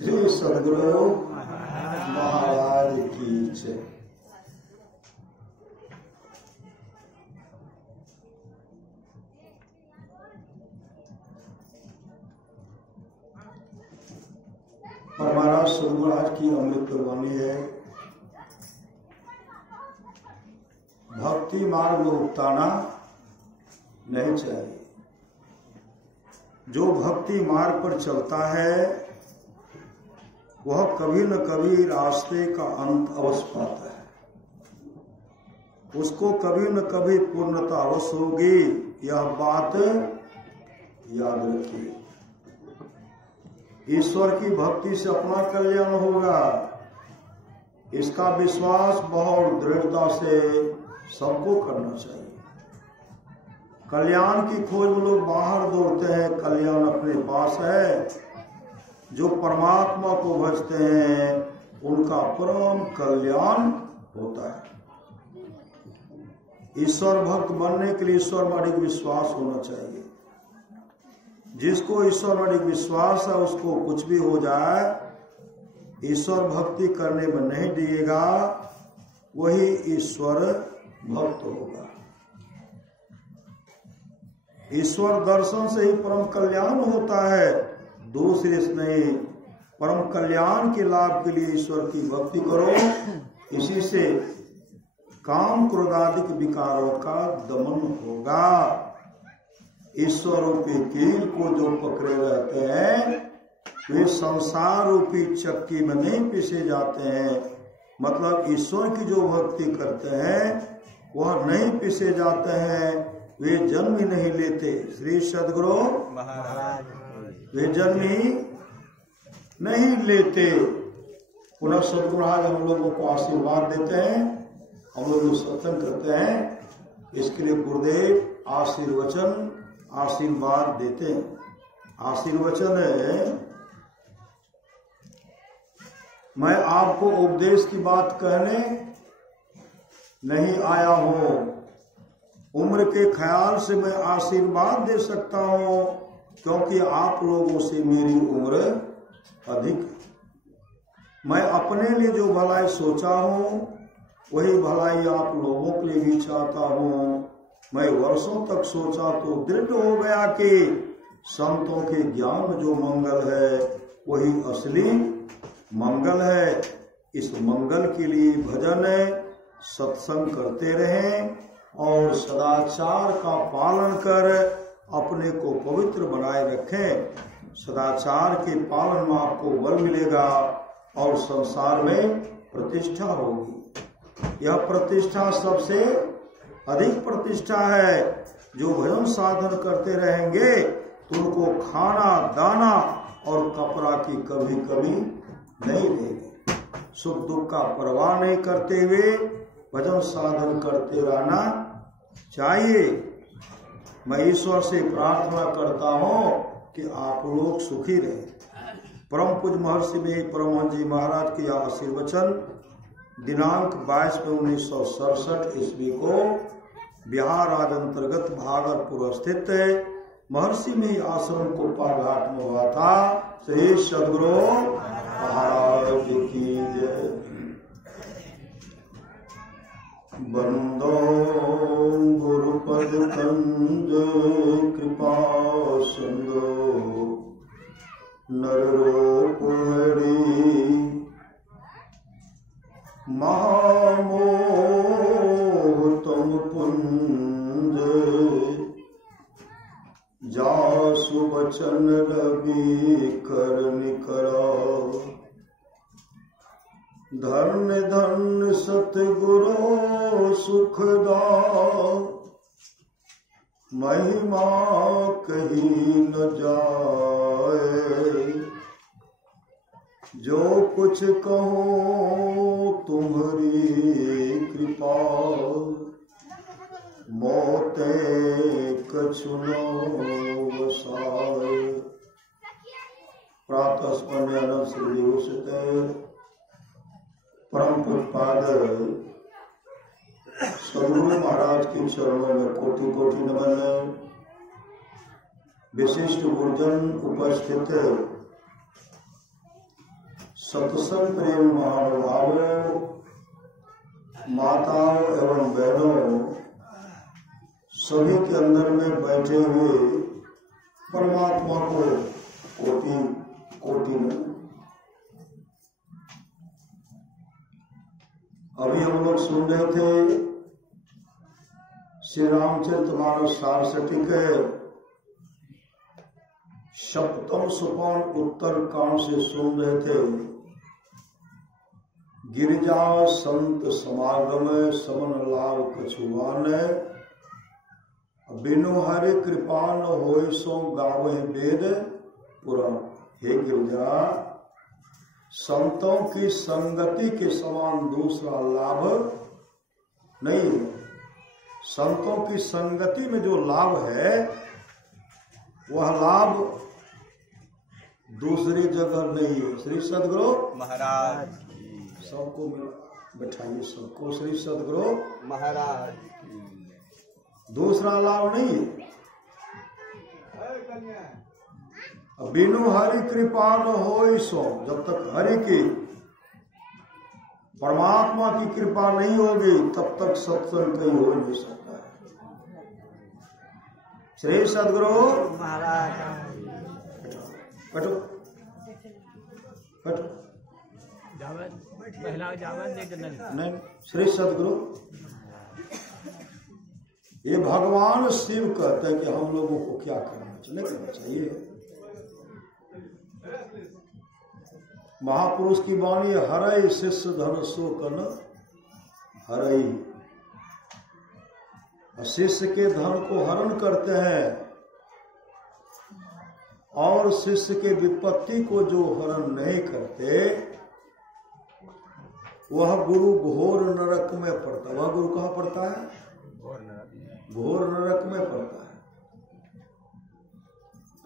श्री सद्गुरु महाराज की जय। हमारा सद्गुरु महाराज की अमृत वाणी है, भक्ति मार्ग में उकताना नहीं चाहिए। जो भक्ति मार्ग पर चलता है वह कभी न कभी रास्ते का अंत अवश्य पाता है, उसको कभी न कभी पूर्णता अवश्य होगी। यह बात याद रखिए। ईश्वर की भक्ति से अपना कल्याण होगा, इसका विश्वास बहुत दृढ़ता से सबको करना चाहिए। कल्याण की खोज में लोग बाहर दौड़ते हैं, कल्याण अपने पास है। जो परमात्मा को भजते हैं उनका परम कल्याण होता है। ईश्वर भक्त बनने के लिए ईश्वर में अधिक विश्वास होना चाहिए। जिसको ईश्वर में अधिक विश्वास है उसको कुछ भी हो जाए, ईश्वर भक्ति करने में नहीं दिएगा, वही ईश्वर भक्त होगा। ईश्वर दर्शन से ही परम कल्याण होता है, दूसरे से नहीं। परम कल्याण के लाभ के लिए ईश्वर की भक्ति करो, इसी से काम क्रोधादिक विकारों का दमन होगा। ईश्वर रूपी कील को जो पकड़े रहते हैं वे संसार रूपी चक्की में नहीं पीसे जाते हैं। मतलब ईश्वर की जो भक्ति करते हैं वह नहीं पीसे जाते हैं, वे जन्म ही नहीं लेते। श्री सद्गुरु महाराज वे जन्म ही नहीं लेते। पुनः सद्गुरु महाराज हम लोगों को आशीर्वाद देते हैं, हम लोग सत्संग करते हैं, इसके लिए गुरुदेव आशीर्वचन आशीर्वाद देते हैं। आशीर्वचन है, मैं आपको उपदेश की बात कहने नहीं आया हूं, उम्र के ख्याल से मैं आशीर्वाद दे सकता हूं, क्योंकि आप लोगों से मेरी उम्र अधिक है। मैं अपने लिए जो भलाई सोचा हूं वही भलाई आप लोगों के लिए भी चाहता हूं। मैं वर्षों तक सोचा तो दृढ़ हो गया कि संतों के ज्ञान में जो मंगल है वही असली मंगल है। इस मंगल के लिए भजन है, सत्संग करते रहें और सदाचार का पालन कर अपने को पवित्र बनाए रखें। सदाचार के पालन में आपको बल मिलेगा और संसार में प्रतिष्ठा होगी। यह प्रतिष्ठा सबसे अधिक प्रतिष्ठा है। जो भजन साधन करते रहेंगे तो उनको खाना दाना और कपड़ा की कभी कभी नहीं देगी। सुख दुख का परवाह नहीं करते हुए भजन साधन करते रहना चाहिए। मैं ईश्वर से प्रार्थना करता हूँ कि आप लोग सुखी रहे। परम पूज्य महर्षि में परमहंस जी महाराज के आशीर्वचन दिनांक 22 में 1967 ईस्वी को बिहार राज्य अंतर्गत भागलपुर स्थित महर्षि में आश्रम कोपा घाट में हुआ था। श्री सद्गुरु महाराज की जय। बंदो गुरुपद कंज कृपा सिंधु नररूप हरि महामोह तुम पुंज जासु बचन रवि कर निकला धन धन सतगुरु सुखदा महिमा कही न जाए। जो कुछ कहो तुम्हारी कृपा मोते कछु न वसाए। प्रातः स्मरण श्री उषित परम पूज्य सद्गुरु महाराज के चरणों में कोटि कोटि नमन। विशिष्ट गुरुजन उपस्थित सत्संग प्रेम महानुभावों, माताओं एवं बहनों, सभी के अंदर में बैठे हुए परमात्मा को कोटि कोटि में। अभी हम लोग सुन रहे थे श्री रामचरितमानस सारस्वती के सप्तम सोपान उत्तर कांड से सुन रहे थे। गिरिजा संत समागम समन लाभ कछुआन, बिनु हरि कृपा न होय सो गावे वेद पुराण। हे गिरिजा, संतों की संगति के समान दूसरा लाभ नहीं है। संतों की संगति में जो लाभ है वह लाभ दूसरी जगह नहीं है। श्री सद्गुरु महाराज सबको बैठाइए, सबको श्री सद्गुरु महाराज दूसरा लाभ नहीं है। बिनु हरि कृपा न होय सो, जब तक हरि की परमात्मा की कृपा नहीं होगी तब तक सत्संग कहीं हो नहीं सकता है। श्री सद्गुरु महाराज बैठो बैठो। नहीं, श्री सद्गुरु, ये भगवान शिव कहते हैं कि हम लोगों को क्या करना चाहिए। महापुरुष की वाणी, हरई शिष्य धन सो कन हरई। शिष्य के धन को हरण करते हैं और शिष्य के विपत्ति को जो हरण नहीं करते वह गुरु घोर नरक में पड़ता है। वह गुरु कहाँ पड़ता है? घोर नरक में पड़ता है।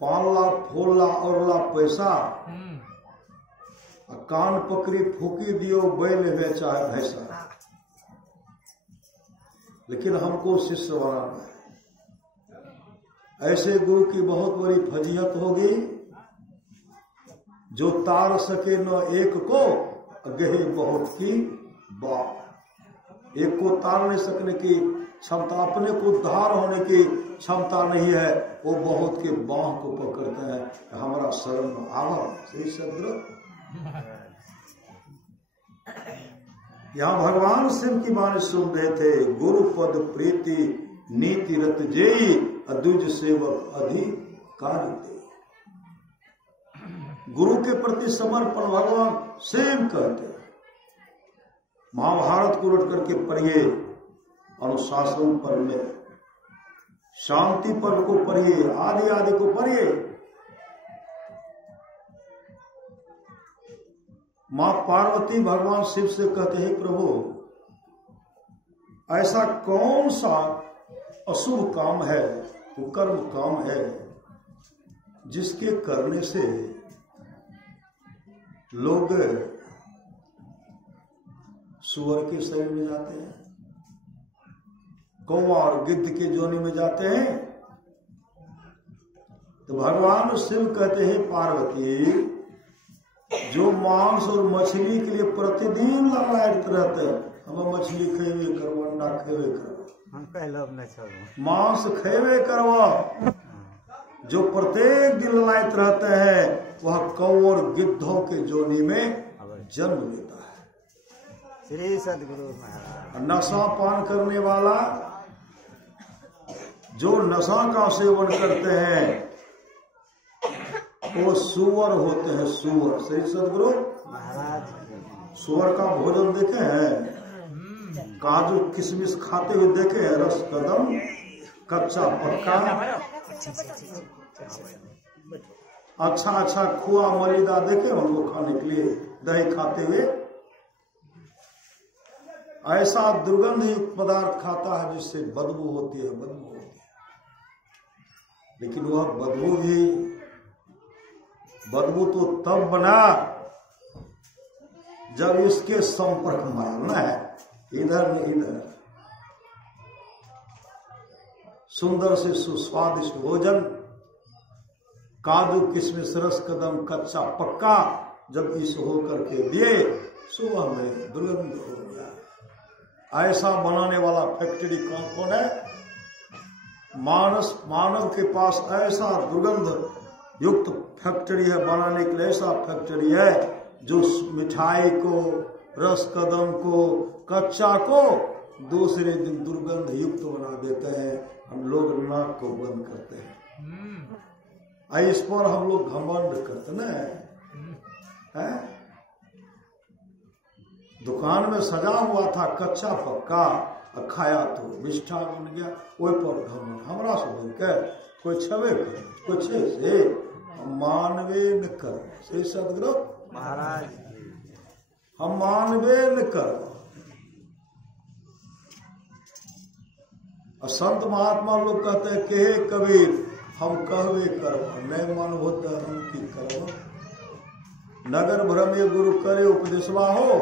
5 लाख फोला और ला पैसा, कान पकड़ी फूकी दियो बैल बेचा है भैंसा, लेकिन हमको शिष्य बनाना है। ऐसे गुरु की बहुत बड़ी फजीहत होगी जो तार सके न एक को गहे बहुत की बात। एक को तार नहीं सकने की क्षमता, अपने को धार होने की क्षमता नहीं है, वो बहुत के बाह को पकड़ते हैं। हमारा शरण में आवा। सही सद्गुरु, यहाँ भगवान शिव की वाणी सुन रहे थे। गुरु पद प्रीति नीति रत जेई, अद्विज सेवक अधिकारी दे। गुरु के प्रति समर्पण भगवान शिव कहते हैं। महाभारत को उलट करके पढ़िए, अनुशासन पर्व में, शांति पर्व को पढ़िए, आदि आदि को पढ़िए। मां पार्वती भगवान शिव से कहते हैं, प्रभु ऐसा कौन सा अशुभ काम है, कुकर्म काम है जिसके करने से लोग सुअर के शरीर में जाते हैं, कौवा और गिद्ध के जोनी में जाते हैं। तो भगवान शिव कहते हैं, पार्वती जो मांस और मछली के लिए प्रतिदिन ललायत रहते हैं, हम मछली खेवे करो, अंडा खेवे करो, मांस खेवे करो, जो प्रत्येक दिन ललायत रहते हैं वह कौ और गिद्धों के जोनी में जन्म लेता है। श्री सद्गुरु महाराज। नशा पान करने वाला, जो नशा का सेवन करते हैं वो सुअर होते हैं, सुअर। श्री सद्गुरु महाराज। सुअर का भोजन देखे हैं, काजू किशमिश खाते हुए देखे हैं, रस कदम कच्चा पक्का, अच्छा अच्छा खोआ मलिदा देखे उनको खाने के लिए, दही खाते हुए। ऐसा दुर्गंध युक्त पदार्थ खाता है जिससे बदबू होती है, बदबू होती है। लेकिन वह बदबू तो तब बना जब इसके संपर्क में आना है, इधर नहीं इधर। सुंदर से सुस्वादिष्ट भोजन, काजू किशमिश रस कदम कच्चा पक्का, जब इस हो करके दिए सुबह में दुर्गंध हो गया। ऐसा बनाने वाला फैक्ट्री कौन कौन है? मानव के पास ऐसा दुर्गंध युक्त फैक्ट्री है, बनाने के लिए ऐसा फैक्ट्री है जो मिठाई को, रस कदम को, कच्चा को दूसरे दिन दुर्गंध युक्त बना देते हैं। हम लोग नाक को बंद करते हैं, इस पर हम लोग घमंड करते ना है? दुकान में सजा हुआ था कच्चा पक्का, खाया तो मिष्ठा बन गया, ओई पर घमंड हमरा से बन के कोई छवे कर, कोई छे से मानवे न कर। श्री सदगुरु महाराज हम मानवे न कर। और संत महात्मा लोग कहते हैं कि हे कबीर हम कहवे करब, नहीं मन होता हम की करब। नगर भ्रमे गुरु करे उपदेशवा हो,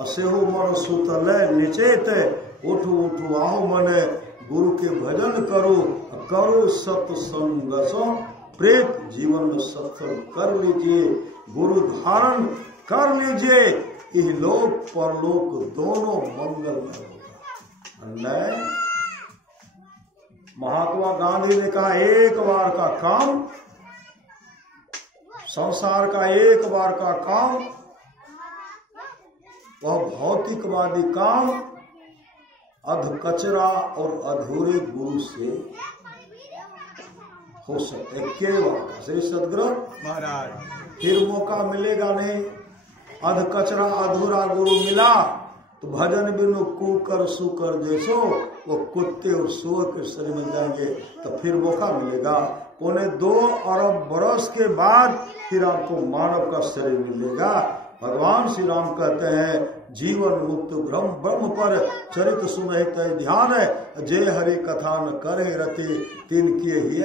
असेहो मन सुतल निचेत। उठू उठू आहो मने गुरु के भजन करो, करो सत्संग सो प्रेत जीवन में सत्संग कर लीजिए, गुरु धारण कर लीजिए, इह लोक परलोक दोनों मंगलमय होगा। नहीं, महात्मा गांधी ने कहा एक बार का काम, संसार का एक बार का काम, वह भौतिकवादी काम अध कचरा और अधूरे गुरु से हो सकते हैं केवल। श्री सदगुरु महाराज फिर मौका मिलेगा नहीं। अध कचरा अधूरा गुरु मिला तो भजन बिनु कुकर सुकर जैसो वो कुत्ते और सुअर के शरीर में जाएंगे, तो फिर मौका मिलेगा। 2.25 अरब बरस के बाद फिर आपको मानव का शरीर मिलेगा। भगवान श्री राम कहते हैं जीवन मुक्त ब्रह्म पर चरित सुनहि तय ध्यान है, जय हरि कथा न करे रति तीन किए ही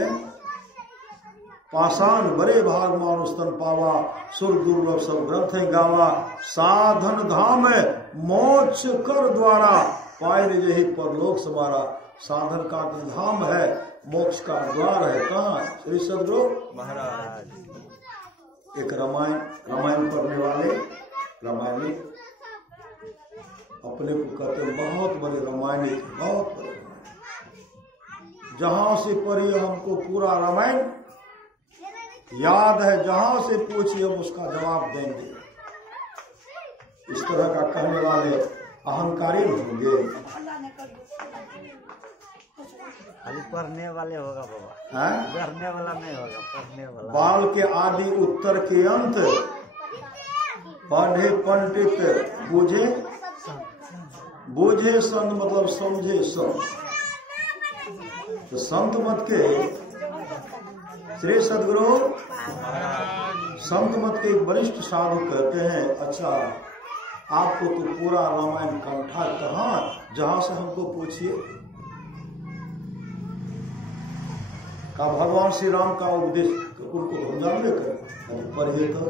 पाषाण बड़े भाग मानुष तन पावा, सुर दुर्लभ सब ग्रंथ गावा। साधन धाम है मोक्ष कर द्वारा, पाए यही परलोक समारा। साधन का धाम है, मोक्ष का द्वार है। कहाँ? श्री सदगुरु महाराज एक रामायण पढ़ने वाले रामायणी अपने को कहते हैं बहुत बड़े रामायणी, बहुत बड़े। जहां से पढ़िए हमको पूरा रामायण याद है, जहां से पूछिए हम उसका जवाब देंगे। इस तरह का कहने वाले अहंकारी होंगे। खाली पढ़ने वाले होगा बाबा, हैं? पढ़ने वाला नहीं होगा, पढ़ने वाला। बाल के आदि उत्तर के अंत, पढ़े पंडित बूझे संत मतलब समझे संत। तो संत मत के श्री सदगुरु संत मत के एक वरिष्ठ साधु कहते हैं, अच्छा आपको तो पूरा रामायण कंठा, कहाँ जहां से हमको पूछिए। का भगवान श्री राम का उपदेश उनको हम जानबे करें, पढ़िए तो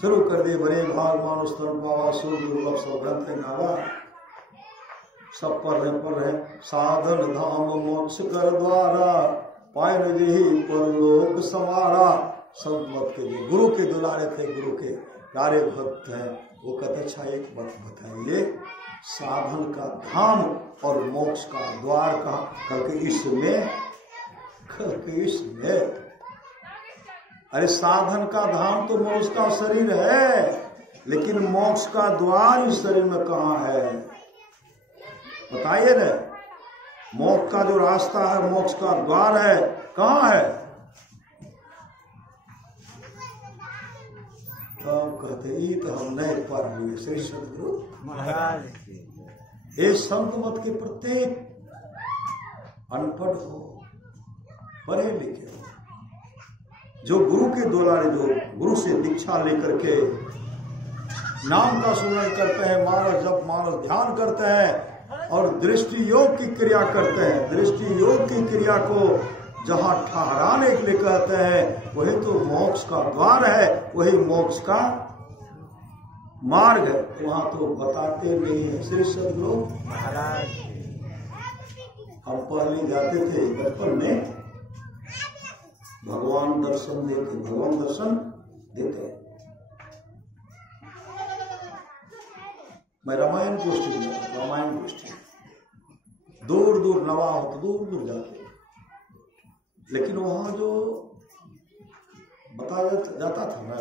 शुरू कर दिए। बड़े भाग मानुष तन पावा, सुर दुर्लभ सब ग्रंथ गावा। सब पढ़ रहे। साधन धाम मोक्ष कर द्वारा, पाए यही परलोक समारा। संत मत के लिए गुरु के दुलारे थे, गुरु के प्यारे भक्त हैं। वो कहते अच्छा एक बात बताइए, साधन का धाम और मोक्ष का द्वार कहाँ? करके इसमें अरे साधन का धाम तो मोक्ष का शरीर है, लेकिन मोक्ष का द्वार इस शरीर में कहाँ है? बताइए न। मोक्ष का जो रास्ता है, मोक्ष का द्वार है, कहाँ है? तब कहते ये तो हम नहीं पढ़ लिए। श्री सदगुरु महाराज ये संत मत के प्रत्येक अनपढ़ हो, पढ़े लिखे हो, जो गुरु के दुलारे, जो गुरु से दीक्षा लेकर के नाम का सुमरण करते हैं, मानस जब मानस ध्यान करते हैं और दृष्टि योग की क्रिया करते हैं। दृष्टि योग की क्रिया को जहाँ ठहराने के लिए कहते हैं, वही तो मोक्ष का द्वार है, वही मोक्ष का मार्ग है। वहां तो बताते नहीं है। श्री सदगुरु महाराज हम पहले जाते थे बचपन में, भगवान दर्शन देते। भगवान दर्शन देते हैं। मैं रामायण गोष्ठी में जाता, रामायण गोष्ठी दूर दूर नवा हो तो दूर दूर जाते, लेकिन वहां जो बताया जाता था ना,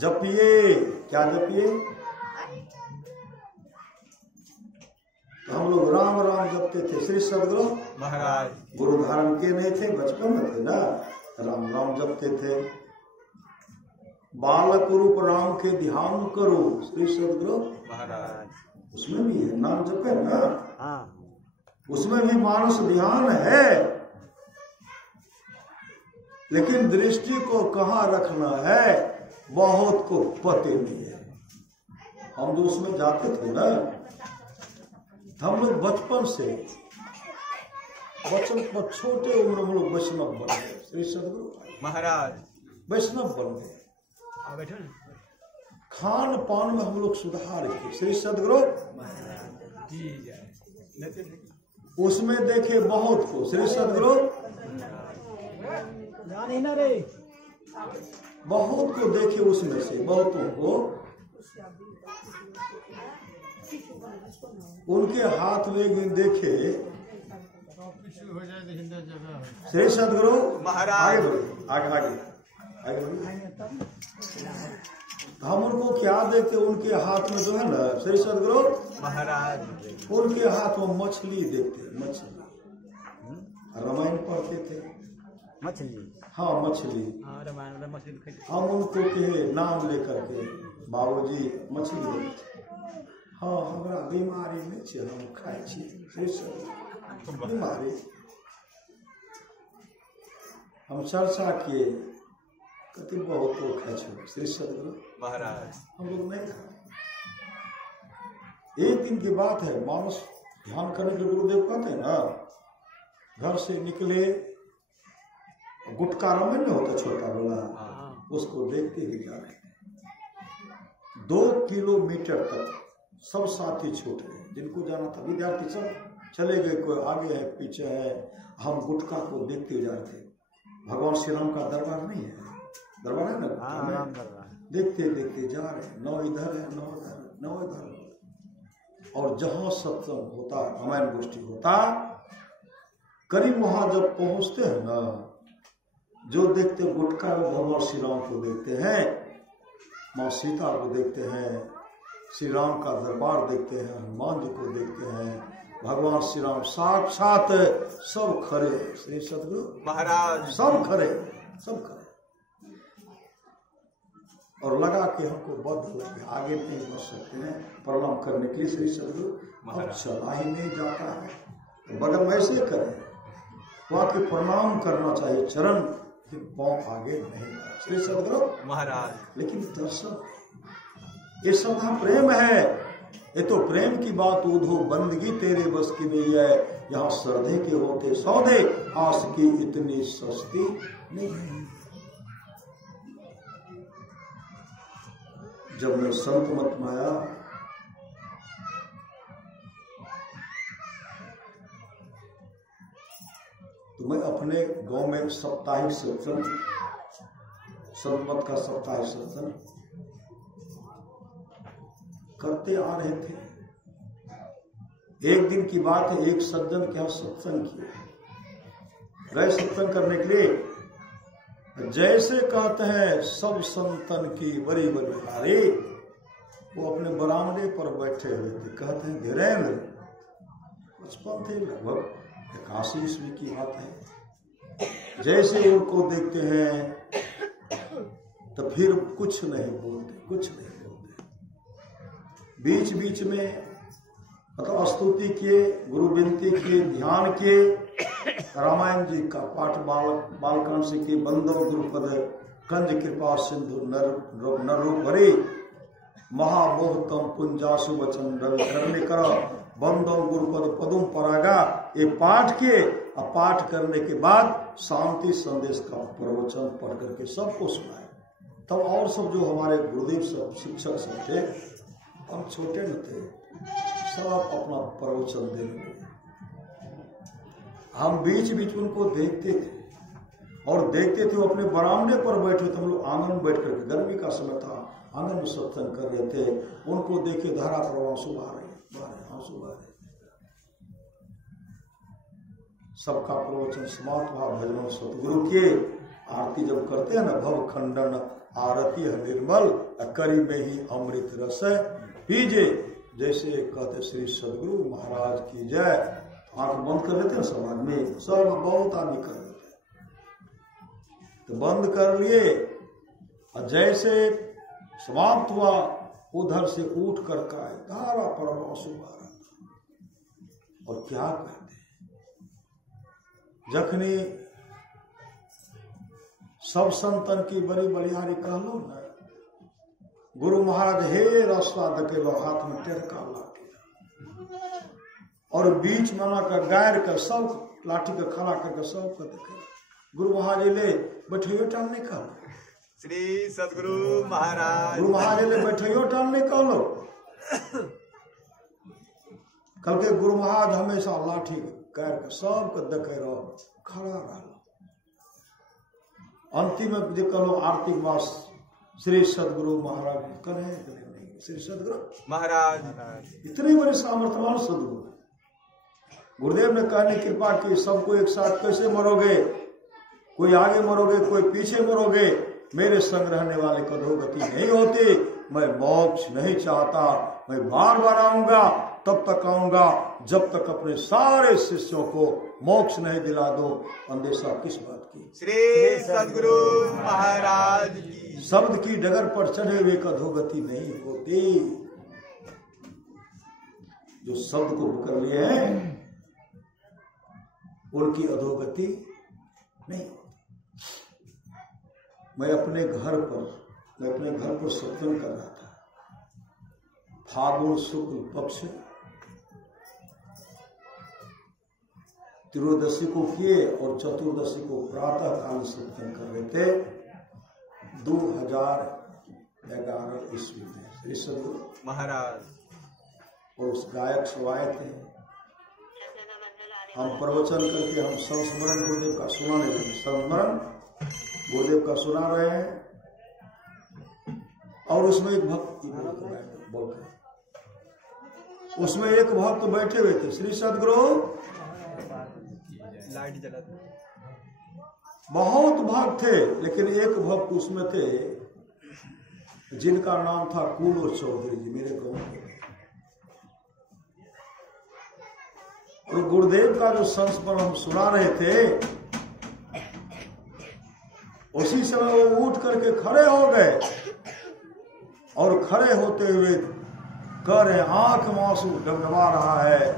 जपिए, क्या जपिए, तो हम लोग राम राम जपते थे। श्री सदगुरु महाराज गुरु धारण के नहीं थे, बचपन में थे ना, राम राम जपते थे। बालक रूप राम के ध्यान करो, श्री सदगुरु महाराज। उसमें भी है नाम जपे ना, हाँ उसमें भी मानस ध्यान है, लेकिन दृष्टि को कहाँ रखना है बहुत को पते नहीं है। हम जो उसमें जाते थे ना, हम लोग बचपन से, बचपन छोटे उम्र में लोग वैष्णव बन गए। श्री सदगुरु महाराज वैष्णव बन गए। खान पान में हम लोग सुधार किए। श्री सदगुरु उसमें देखे बहुत को। श्री सदगुरु बहुत को देखे, उसमें से बहुतों को उनके हाथ में एक दिन देखे। श्री सदगुरु महाराज आगे आगे आगे हम उनको क्या देखते, उनके हाथ में जो है ना, श्री सदगुरु महाराज, उनके हाथ में मछली देखते, मछली। रामायण पढ़ते थे, मछली, हाँ मछली। रामायण में मछली हम उनको के नाम लेकर के, बाबूजी मछली देखते, हाँ हमारा बीमारी नहीं छे, हम खाए छी। श्री सदगुरु बीमारी हम चर्चा किए, कति बहुत लोग खाए छे। श्री सदगुरु महाराज हम लोग नहीं खाए। एक दिन की बात है, मानस ध्यान करने के गुरुदेव कहते हैं ना, घर से निकले, गुटका रमन में होता छोटा वाला, उसको देखते हुए जा रहे थे। 2 किलोमीटर तक सब साथी छूट गए, जिनको जाना था विद्यार्थी सब चले गए, कोई आगे है पीछे है। हम गुटका को देखते हुए जा रहे थे। भगवान श्री राम का दरबार नहीं है, दरबार है ना, देखते देखते जा रहे हैं। 9 इधर है, 9 इधर, 9 इधर। और जहां सत्संग होता, रामायण गोष्ठी होता, करीब वहां जब पहुंचते हैं ना, जो देखते गुटका में भगवान श्री राम को देखते हैं, माँ सीता को देखते हैं, श्री राम का दरबार देखते हैं, हनुमान जी को देखते हैं, भगवान श्री राम साक्षात सब खड़े। श्री सदगुरु महाराज सब खड़े, सब खड़े। और लगा कि हमको बद्ध लगे, आगे नहीं बढ़ सकते हैं प्रणाम करने के लिए। श्री सदगुरु अब चला ही नहीं जाता है, तो बगल में ऐसे करें, वहां के प्रणाम करना चाहिए, चरण के पांव आगे नहीं। श्री सदगुरु महाराज, लेकिन दर्शन ये श्रद्धा प्रेम है, ये तो प्रेम की बात उधो, बंदगी तेरे बस की नहीं है। यहाँ श्रद्धे के होते सौदे, आस की इतनी सस्ती नहीं है। जब मैं संत मत में आया, तो मैं अपने गांव में साप्ताहिक सत्संग, संत मत का साप्ताहिक सत्संग करते आ रहे थे। एक दिन की बात है, एक सज्जन के यहाँ सत्संग किया, गए सत्संग करने के लिए। जैसे कहते हैं सब संतन की बड़ी बड़ी हारे, वो अपने बरामदे पर बैठे हुए थे। कहते हैं धीरेन्द्र, बचपन थे, लगभग 81 ईस्वी की बात है। जैसे उनको देखते हैं तो फिर कुछ नहीं बोलते, कुछ नहीं। बीच बीच में मतलब स्तुति किए, गुरु विनती किए, ध्यान किए, रामायण जी का पाठ बालकांड से किए। बंदो गुरुपद कंज कृपा सिंधु नर रूप भरे, महामोहतम पुंजासु वचन रवि कर, बंदो गुरुपद पदुम परागा। ये पाठ किए, और पाठ करने के बाद शांति संदेश का प्रवचन पढ़ करके सबको सुनाए। तब और सब जो हमारे गुरुदेव सब शिक्षक सब थे, हम छोटे न थे, सब अपना प्रवचन देने लगे। हम बीच बीच उनको देखते थे, और देखते थे वो अपने बरामदे पर बैठे थे। हम लोग आंगन में बैठ करके, गर्मी का समय था, आंगन में सत्संग कर रहे थे। उनको देखे धारा प्रवाह आंसू बह रहे, आंसू बह रहे। सबका प्रवचन समाप्त हुआ, भजन सतगुरु के आरती जब करते हैं ना, भव खंडन आरती है निर्मल, करी में ही अमृत रस पीजे, जैसे कहते श्री सदगुरु महाराज की जय। आंख बंद कर लेते हैं समाज में, सब बहुत आदमी कर लेते हैं, तो बंद कर लिए। और जैसे समाप्त हुआ, उधर से उठ कर का धारा प्रवाह सुबह, और क्या कहते हैं, जखनी सब संतन की बड़ी बलिहारी कह लो न, गुरु महाराज हे रास्ता दके लो, हाथ में टेरका लाठी और बीच मना का गायर कर सब लाठी का खड़ा करके सब का देखे। गुरु महाराज ले बैठियो टाल निकाल, श्री सदगुरु महाराज, गुरु महाराज ले बैठियो टाल निकालो। कल के गुरु महाराज हमेशा लाठी गायर कर सब का देखे रहो, खड़ा रहो। अंतिम में जो कहो आर्थिक वास श्री सदगुरु महाराज करें, नहीं श्री सदगुरु महाराज इतने बड़े सामर्थ्यवान सदगुरु। गुरुदेव ने कहने की कृपा की, सबको एक साथ कैसे मरोगे, कोई आगे मरोगे कोई पीछे मरोगे, मेरे संग रहने वाले को अधोगति नहीं होती। मैं मोक्ष नहीं चाहता, मैं बार बार आऊंगा, तब तक आऊंगा जब तक अपने सारे शिष्यों को मोक्ष नहीं दिला दो। अंदेशा किस बात की? श्री सदगुरु महाराज की। शब्द की डगर पर चढ़े हुए का अधोगति नहीं होती। जो शब्द को पकड़ लिए हैं उनकी अधोगति नहीं होती। मैं अपने घर पर सत्संग कर रहा था। फागुन शुक्ल पक्ष त्रयोदशी को किए और चतुर्दशी को प्रातः काल सत्संग कर रहे थे। 2011 ईस्वी में श्री सदगुरु महाराज और उस गायक सब आए थे। हम प्रवचन करके हम संस्मरण गुरुदेव का सुनाने लगे। संस्मरण गुरुदेव का सुना रहे हैं और उसमें एक भक्त बोलते, उसमें एक भक्त बैठे हुए थे। श्री सदगुरु लाइट जलाते बहुत भक्त थे, लेकिन एक भक्त उसमें थे जिनका नाम था कूलो चौधरी जी, मेरे गांव के। और गुरुदेव का जो संस्मरण हम सुना रहे थे, उसी समय वो उठ करके खड़े हो गए और खड़े होते हुए कह रहे, आंख में आंसू डबडबा रहा है,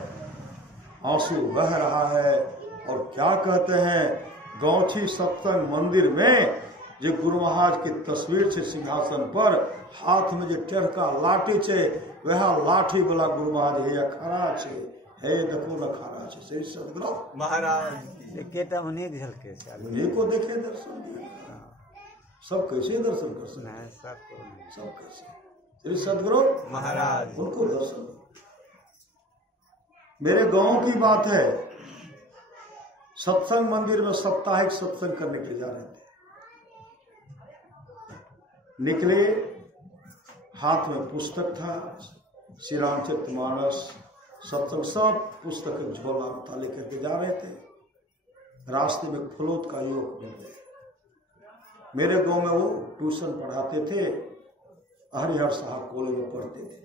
आंसू बह रहा है। और क्या कहते हैं, गौछी सत्संग मंदिर में जो गुरु महाराज की तस्वीर छे सिंहासन पर, हाथ में जो टेरका लाठी छे, वह लाठी वाला गुरु महाराज हे खड़ा छे, हे देखो न खड़ा छे। श्री सदगुरु महाराज केटा उन्हें झलके उन्हीं को देखे दर्शन दिए। सब कैसे दर्शन कर सकते, सब कैसे? श्री सदगुरु महाराज उनको दर्शन। मेरे गांव की बात है, सत्संग मंदिर में साप्ताहिक सत्संग करने के लिए जा रहे थे। निकले, हाथ में पुस्तक था, श्री रामचरितमानस, सत्संग सब पुस्तक झोला था लेकर के जा रहे थे। रास्ते में फलोत का युवक मिल गए। मेरे गांव में वो ट्यूशन पढ़ाते थे, हरिहर साहब कॉलेज में पढ़ते थे।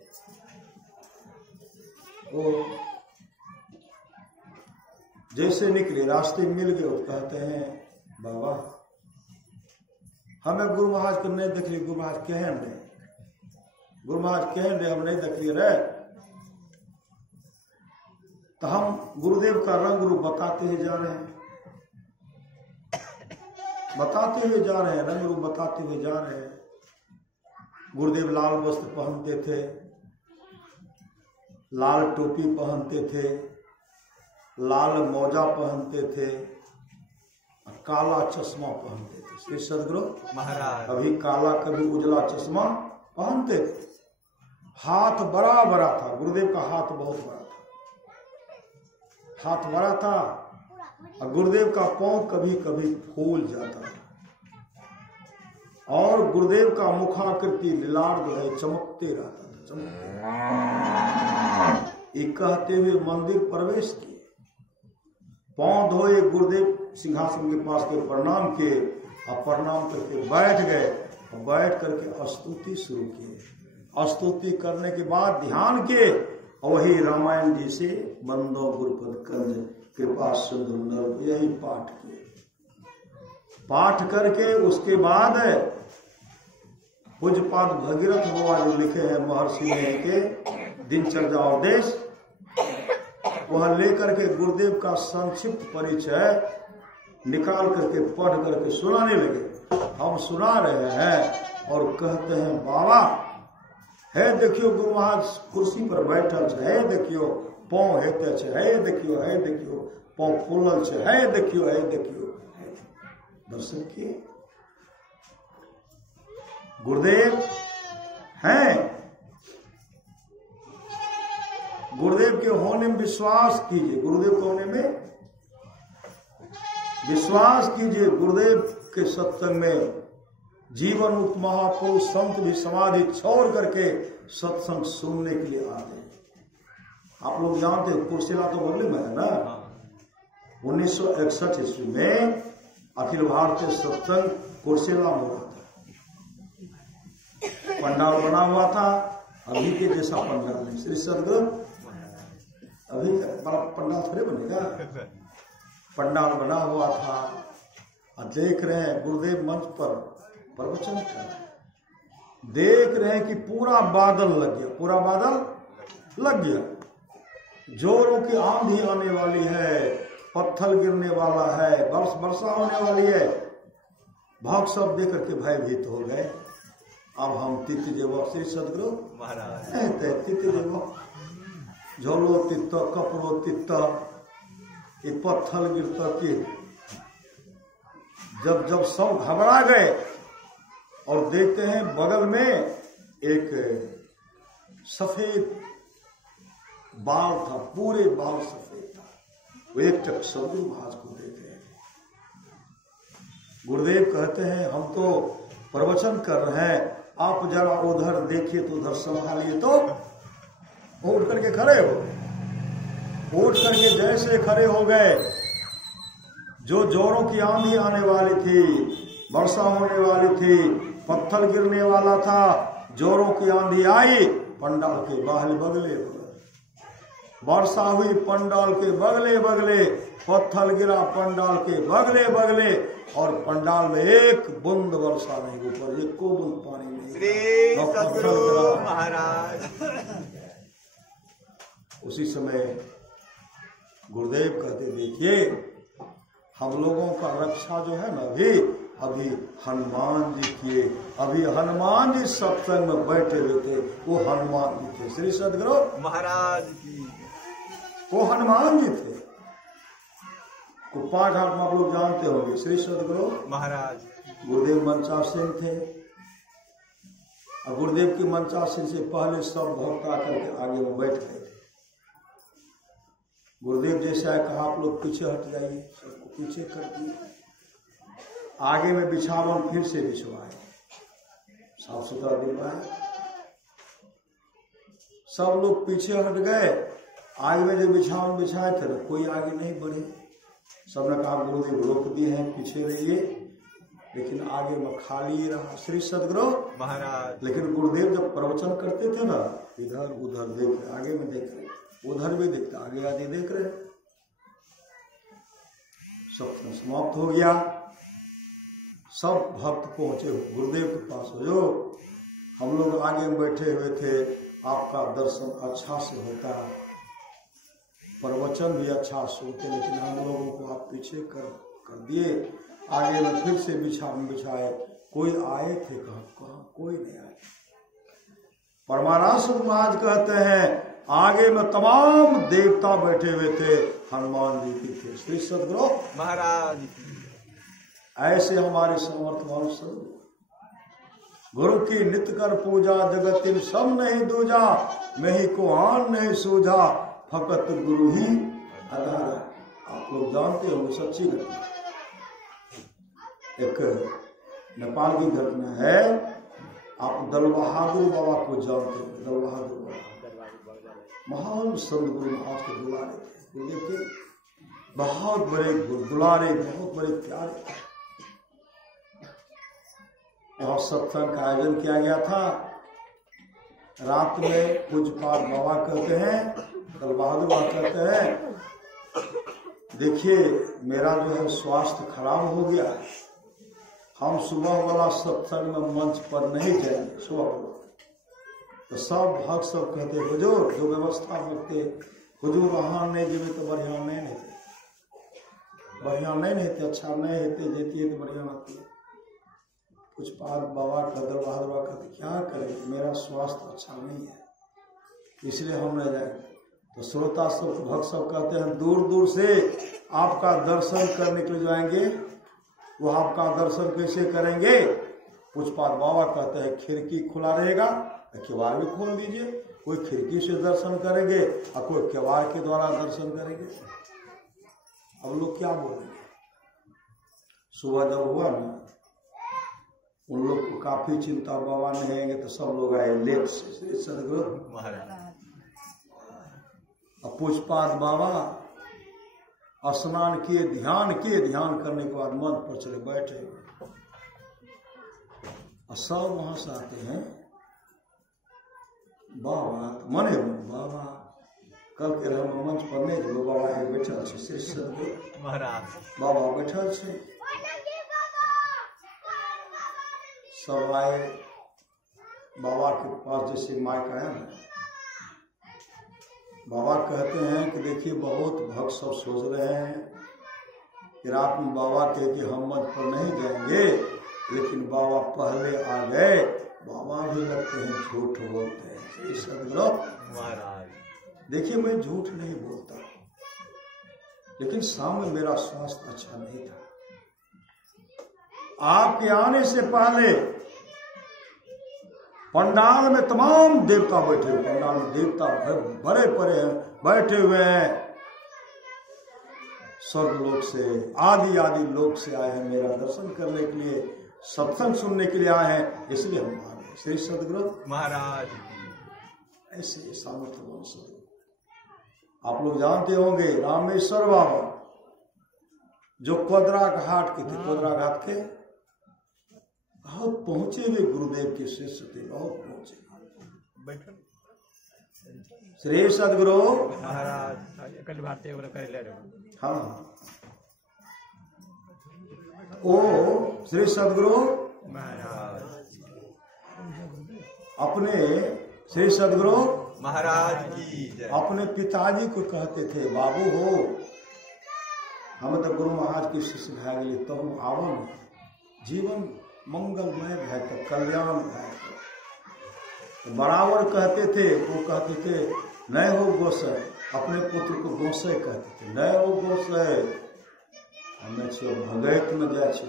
वो जैसे निकले, रास्ते मिल गए, तो कहते हैं, बाबा हमें गुरु महाराज को नहीं देख ली। गुरु महाराज कहन रहे, गुरु महाराज कहन रहे, हम नहीं देख लिए रहे। तो हम गुरुदेव का रंग रूप बताते हुए जा रहे हैं, बताते हुए जा रहे हैं, रंग रूप बताते हुए जा रहे हैं। गुरुदेव लाल वस्त्र पहनते थे, लाल टोपी पहनते थे, लाल मोजा पहनते थे, काला चश्मा पहनते थे। श्री सदगुरु महाराज कभी काला कभी उजला चश्मा पहनते थे। हाथ बड़ा बड़ा था, गुरुदेव का हाथ बहुत बड़ा था, हाथ बड़ा था और गुरुदेव का पांव कभी कभी फूल जाता था और गुरुदेव का मुखाकृति लीलार जो है चमकते रहता था, चमकते। ये कहते हुए मंदिर प्रवेश किए, पांव धोए, गुरुदेव सिंहासन के पास के प्रणाम किए और प्रणाम करके बैठ गए और बैठ करके स्तुति शुरू किए। स्तुति करने के बाद ध्यान किए और वही रामायण जी से बंदो गुरुपद कंज कृपा सिंधु नर, यही पाठ किए। पाठ करके उसके बाद पूज्यपाद भगीरथ बाबा जो लिखे हैं महर्षि ने के दिनचर्या उपदेश, वह लेकर के गुरुदेव का संक्षिप्त परिचय निकाल करके पढ़ करके सुनाने लगे। हम सुना रहे हैं और कहते हैं बाबा है देखियो गुरु महाराज कुर्सी पर बैठल है, देखियो पाँव हेते है, देखियो है, देखियो पाँव फूलल है, देखियो है, देखियो। दर्शन किए गुरुदेव हैं, गुरुदेव के होने में विश्वास कीजिए, गुरुदेव के होने में विश्वास कीजिए। गुरुदेव के सत्संग में जीवन मुक्त महापुरुष संत भी समाधि छोड़ करके सत्संग सुनने के लिए आते हैं। आप लोग जानते हैं कुर्सेला तो बगल में है ना। 1961 ईस्वी में अखिल भारतीय सत्संग कुर्सेला में हुआ था। पंडाल बना हुआ था, अभी के जैसा पंडाल नहीं। श्री सदगुरु अभी बड़ा पंडाल थोड़े बनेगा, पंडाल बना हुआ था और देख रहे हैं गुरुदेव मंच पर प्रवचन कर रहे हैं, देख रहे हैं कि पूरा बादल लग गया, पूरा बादल लग गया। जोरों की आंधी आने वाली है, पत्थर गिरने वाला है, वर्षा होने वाली है। भक्त सब देख करके भयभीत हो गए। अब हम तिथि देव श्री सदगुरु महाराज तिथि देव झोलो तित्त कपड़ो तित्त ये पत्थर गिरता के जब सब घबरा गए और देखते हैं बगल में एक सफेद बाल था, पूरे बाल सफेद था। वो एक टक सदगुरु महाराज को देख रहे थे। गुरुदेव कहते हैं हम तो प्रवचन कर रहे हैं, आप जरा उधर देखिए तो उधर संभालिए। तो उठ करके खड़े हो, उठ करके जैसे खड़े हो गए, जो जोरों की आंधी आने वाली थी, वर्षा होने वाली थी, पत्थर गिरने वाला था, जोरों की आंधी आई, पंडाल के बाहर बगले वर्षा हुई, पंडाल के बगले बगले पत्थर गिरा, पंडाल के बगले बगले, और पंडाल में एक बूंद वर्षा नहीं, ऊपर एक को बूंद पानी नहीं। श्री सदगुरु महाराज। उसी समय गुरुदेव कहते देखिए हम लोगों का रक्षा जो है ना, अभी हनुमान जी किए, अभी हनुमान जी सत्संग में बैठे हुए थे, वो हनुमान जी थे। श्री सदगुरु महाराज की वो हनुमान जी थे। को 5 हाथ में आप लोग जानते होंगे, श्री सदगुरु महाराज। गुरुदेव मंचासीन थे और गुरुदेव की मंचासीन से पहले सब भक्त आकर के आगे में बैठ गए थे। गुरुदेव जैसा है कहा आप लोग पीछे हट जाइए, सबको पीछे कर दिए। आगे में बिछावन फिर से बिछवाए, साफ सुथरा दिलवाए, सब लोग पीछे हट गए। आगे में जो बिछावन बिछाए थे ना, कोई आगे नहीं बढ़े। सबने कहा गुरुदेव रोक दिए हैं, पीछे रहिए, लेकिन आगे में खाली रहा। श्री सदगुरु महाराज। लेकिन गुरुदेव जब प्रवचन करते थे ना, इधर उधर देख रहे, आगे में देख रहे, उधर भी देखते, आगे आगे देख रहे। सत्संग समाप्त हो गया, सब भक्त पहुंचे गुरुदेव के पास। हो जो हम लोग आगे में बैठे हुए थे, आपका दर्शन अच्छा से होता, प्रवचन भी अच्छा सुनते, लेकिन हम लोगों को आप पीछे कर दिए। आगे में फिर से बिछाए, कोई आए थे कहाँ कोई नहीं आए। परमानंद महाराज कहते हैं आगे में तमाम देवता बैठे हुए थे, हनुमान जी की थे। श्री सदगुरु महाराज। ऐसे हमारे समर्थवान सब गुरु की नित्य कर पूजा, जगतिन सब नहीं दूजा, मैं ही को आन नहीं सूझा, फकत गुरु ही आधार। आप लोग जानते होंगे, सच्ची घटना, एक नेपाल की घटना है। आप दल बहादुर बाबा को जानते हैं? दल बहादुर बाबा महान संत गुरु महाराज के दुलारे थे, लेकिन बहुत बड़े दुलारे, बहुत बड़े प्यारे। और सत्संग का आयोजन किया गया था। रात में पूज्यपाद बाबा कहते हैं, दल बहादुर बाबा कहते हैं, देखिए मेरा जो है स्वास्थ्य खराब हो गया है, हम सुबह वाला सत्संग में मंच पर नहीं जाएंगे सुबह वाला। तो सब भक्त सब कहते हुजूर जो व्यवस्था करते हुजूर वहां नहीं जीवे तो बढ़िया नहीं रहते, बढ़िया नहीं रहते, अच्छा नहीं रहते, जेती है तो बढ़िया रहती है। कुछ बात बाबा का दल बहादुर बाबा कहते क्या करें, मेरा स्वास्थ्य अच्छा नहीं है, इसलिए हम नहीं जाएंगे। तो श्रोता सब भक्त सब कहते हैं दूर दूर से आपका दर्शन करने के लिए जाएंगे। वो आपका दर्शन कैसे करेंगे? पूज्यपाद बाबा कहते हैं खिड़की खुला रहेगा, केवाड़ भी खोल दीजिए, कोई खिड़की से दर्शन करेंगे और कोई केवाड़ के द्वारा दर्शन करेंगे। अब लोग क्या बोलेंगे? सुबह जब हुआ ना, उन लोग को काफी चिंता, बाबा नहीं आएंगे तो सब लोग आए लेट से सदगुरु महाराज। अब पूज्यपाद बाबा स्नान किए, ध्यान किए, ध्यान करने के बाद मन पर चले बैठे और सब वहां से आते हैं। बाबा मने बाबा कल के रहे मंच पर नहीं जो बाबा है बैठल छे, श्री सदगुरु महाराज बाबा बैठल छे। सब आए बाबा के पास, जैसे माइक आया ना, बाबा कहते हैं कि देखिए बहुत भक्त सब सोच रहे हैं कि रात में बाबा कहे कि हम मंच पर नहीं जाएंगे, लेकिन बाबा पहले आ गए। बाबा भी लगते हैं झूठ बोलते हैं। सदगुरु महाराज देखिए मैं झूठ नहीं बोलता, लेकिन सामने मेरा स्वास्थ्य अच्छा नहीं था। आपके आने से पहले पंडाल में तमाम देवता बैठे हुए, पंडाल में देवता बड़े बड़े बैठे हुए हैं, स्वर्ग लोक से आदि आदि लोक से आए हैं मेरा दर्शन करने के लिए, सत्संग सुनने के लिए आए हैं, इसलिए हम आ गए। श्री सदगुरु महाराज ऐसे सामर्थ्यवान सदगुरु। आप लोग जानते होंगे रामेश्वर बाबा जो कोदरा घाट के थे, कोदरा घाट के बहुत पहुंचे हुए गुरुदेव के शिष्य थे, बहुत पहुंचे। श्री सदगुरु महाराज कल भारतीय हाँ ओ श्री सदगुरु महाराज अपने श्री सदगुरु महाराज की अपने पिताजी को कहते थे बाबू हो हम तो गुरु महाराज के शिष्य भा गए, तो हम आवन जीवन मंगलमय है तो कल्याण है। तो बराबर कहते थे, वो कहते थे नहीं हो गोसाई, अपने पुत्र को गोसाई कहते थे, नहीं हो गोसाई हमें छो भगत में जाए छो,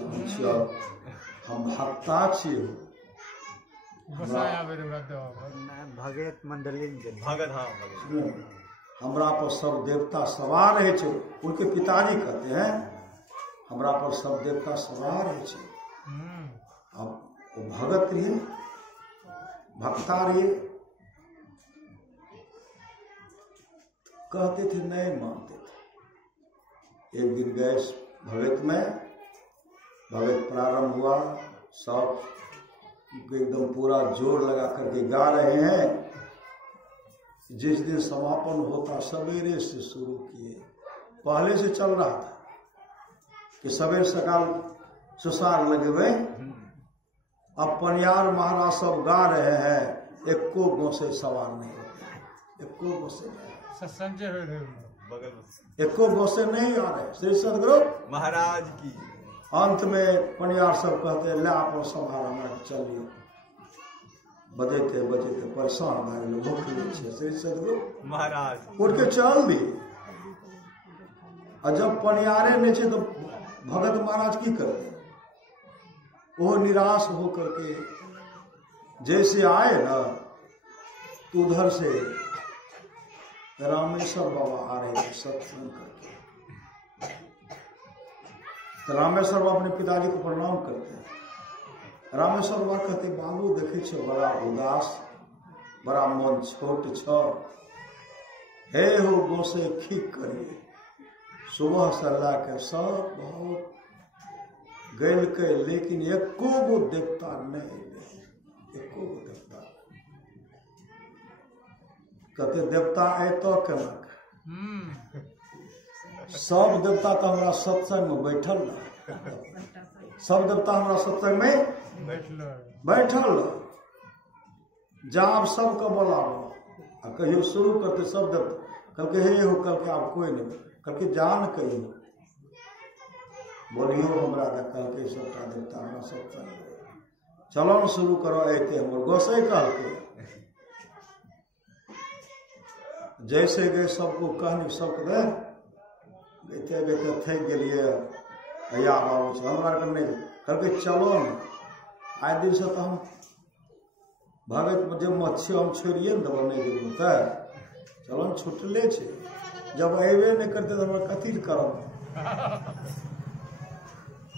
हम भक्ता छी भगत मंडली भगत हाँ हमरा पर सब देवता सवार है छो। उनके पिताजी कहते हैं हमरा पर सब देवता सवार है छो। अब वो भगत रहे, भक्ता रहे, कहते थे नहीं मानते थे। एक दिन गए भगत में, भगत प्रारंभ हुआ, सब एकदम पूरा जोर लगा करके गा रहे हैं। जिस दिन समापन होता सवेरे से शुरू किए, पहले से चल रहा था कि सवेर सकाल सुसार लगे हुए। अब पनियार महाराज सब गा रहे हैं, एको गोसे सवार नहीं होते, एको गोसे एको गोसे नहीं आ रहे। श्री सदगुरु महाराज की अंत में पनियार सब कहते ले आप संभाल चलिए, बजेते बजेते परेशान भाई भूख लीजिए। श्री सदगुरु महाराज उठ के चल दिए। और जब पनियारे नीचे तो भगत महाराज की करते, वो निराश होकर के जैसे आए ना, तो उधर से रामेश्वर बाबा आ रहे थे सत्संग करके। तो रामेश्वर बाबा अपने पिताजी को प्रणाम करते हैं। रामेश्वर बाबा कहते बाबू देखे छो बड़ा उदास, बड़ा मन छोट छो, हे हो गोसे ठीक करिए। सुबह से ला के सब बहुत गैल के, लेकिन एको गो देवता नहीं, एको गो देवता। कहते देवता आए तो केना, सब देवता तो हमारा सत्संग में बैठल रह, सब देवता हमारा सत्संग में बैठल जाब सबके बोलाओ आ कहियो शुरू करते सब देवता। कल के हे हो, कल के आप कोई नहीं, कल के जान कहियो बोलियो हमरा कल के सबटा देवता हमारा सत्संग। चलो न शुरू करो ऐते हमर गोसाई कहल के। जैसे गए सबको कहनी, सबके दे गईते गईते थक गलिए या बाबू हमरा नहीं कल के चलो न। आए दिन से तो हम भगत जब मच्छी हम छोड़िए न दबा नहीं देबो त चलो न छुटले छे, जब अबे नहीं करते तो हमरा कथी करब।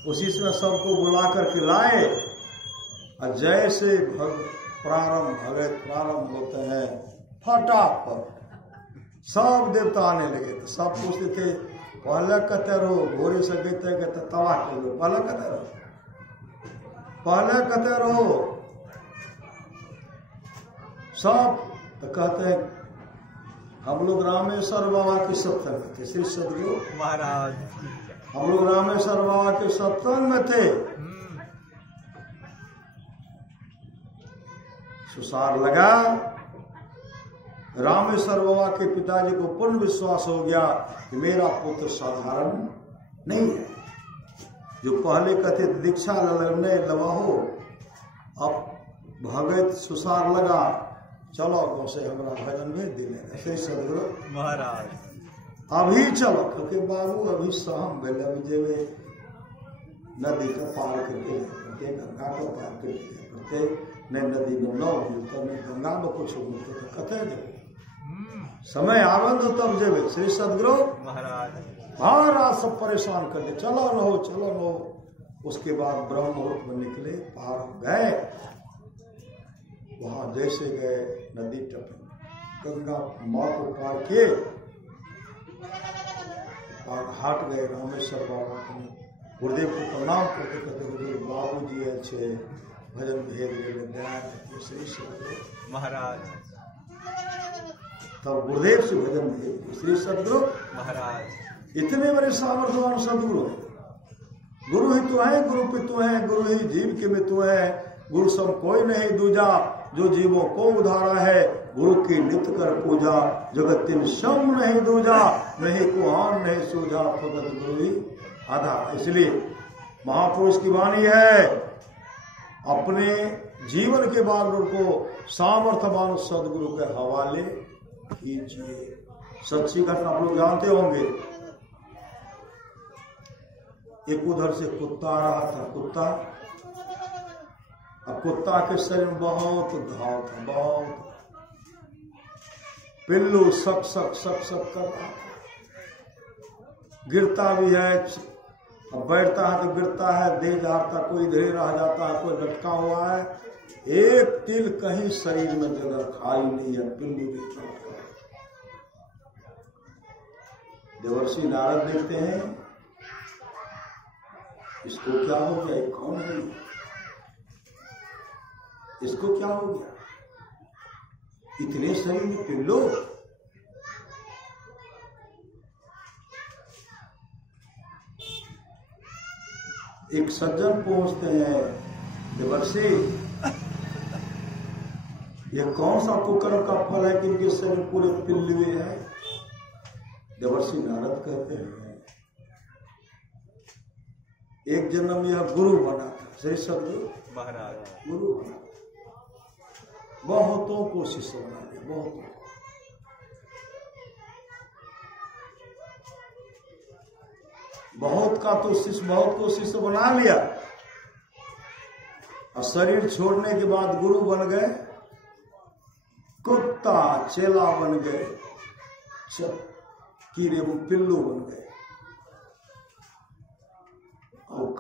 उसी समय सबको बुला करके लाए और जैसे प्रारंभ होते हैं फटाफट सब देवता आने लगे। तो सब पूछते थे पहले कहते रहो, भोरे से कहते तबाह कर लो, पहले कहते रहो, पहले कहते रहो सब। तो कहते हैं हम लोग रामेश्वर बाबा के सत्संग थे, श्री सदगुरु महाराज, हम लोग रामेश्वर बाबा के सत्संग में थे। सुसार लगा, रामेश्वर बाबा के पिताजी को पूर्ण विश्वास हो गया कि मेरा पुत्र साधारण नहीं है। जो पहले कहते दीक्षा लगने लवाहो, अब भगत सुसार लगा, चलो गौसे हमारा भजन भेज दिले श्री सदगुरु महाराज, अभी चलो। क्योंकि बाबू अभी सहम भेल, अभी जेबे नदी का पार करके गंगा का पार करके नहीं नदी में न मिलता, नहीं गंगा में कुछ मिलते तो कथे देवे समय आनंद हो तब जेबे। श्री सदगुरु महाराज महाराज सब परेशान कर दे, चलो न हो, चलो न हो। उसके बाद ब्रह्म मुहूर्त में निकले, पार गए। वहां जैसे गए नदी तट गंगा माँ को पार किए और हाट गए। रामेश्वर बाबा को गुरुदेव को प्रणाम करते कहते गुरुदेव बाबू जी अच्छे भजन भेज गए दया श्री सदगुरु महाराज। तब गुरुदेव से भजन भेज श्री सदगुरु महाराज। इतने बड़े सामर्थ्यवान सदगुरु है। गुरु ही तो है, गुरु पितु है, गुरु ही जीव के मितु है। गुरु सब कोई नहीं दूजा, जो जीवों को उधारा है। गुरु की नित्य कर पूजा, जगत तिन सम नहीं दूजा। नहीं कुहान नहीं सूझा, भगत गुरु ही आधा। इसलिए महापुरुष की वाणी है, अपने जीवन के बाद को सामर्थ्यवान सदगुरु के हवाले कीजिए। सच्ची घटना आप लोग जानते होंगे। एक उधर से कुत्ता आ रहा था, कुत्ता, अब कुत्ता के शरीर में बहुत घाव था, बहुत पिल्लू सक सक सक सक कर रहा था। गिरता भी है, अब बैठता है तो गिरता है, दे जाता, कोई इधर रह जाता है, कोई लटका हुआ है। एक तिल कहीं शरीर में जगह खाई नहीं है, पिल्लू भी चमक। देवर्षि नारद देखते हैं, इसको क्या हो गया, ये कौन है, इसको क्या हो गया, इतने शरीर में पिल्लो। एक सज्जन पूछते हैं, देवर्षि ये कौन सा कुकर्म का फल है कि इनके शरीर पूरे पिल्लुए हैं। देवर्षि नारद कहते हैं, एक जन्म यह गुरु बना था, श्री सदगुरु महाराज, गुरु बना, बहुतों को शिष्य बना दिया, बहुतों को। बहुत का तो शिष्य, बहुत को शिष्य बना लिया और शरीर छोड़ने के बाद गुरु बन गए, कुत्ता चेला बन गए, कीड़े वो पिल्लू बन गए।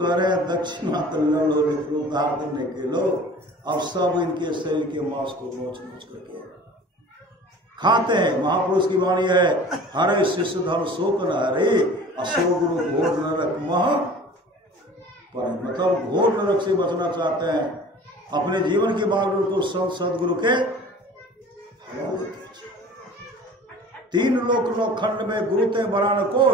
कह रहे हैं दक्षिणा तो लो उद्धार करने के लो, अब सब इनके शरीर के मांस को नोच नोच करके खाते हैं। महापुरुष की वाणी है, हरे शिष्य धर्म शोक न हरे, असो गुरु घोर नरक मह पर। मतलब घोर नरक से बचना चाहते हैं, अपने जीवन के बागडोर को संत सदगुरु के तीन लोक नो खंड में गुरु ते बरान को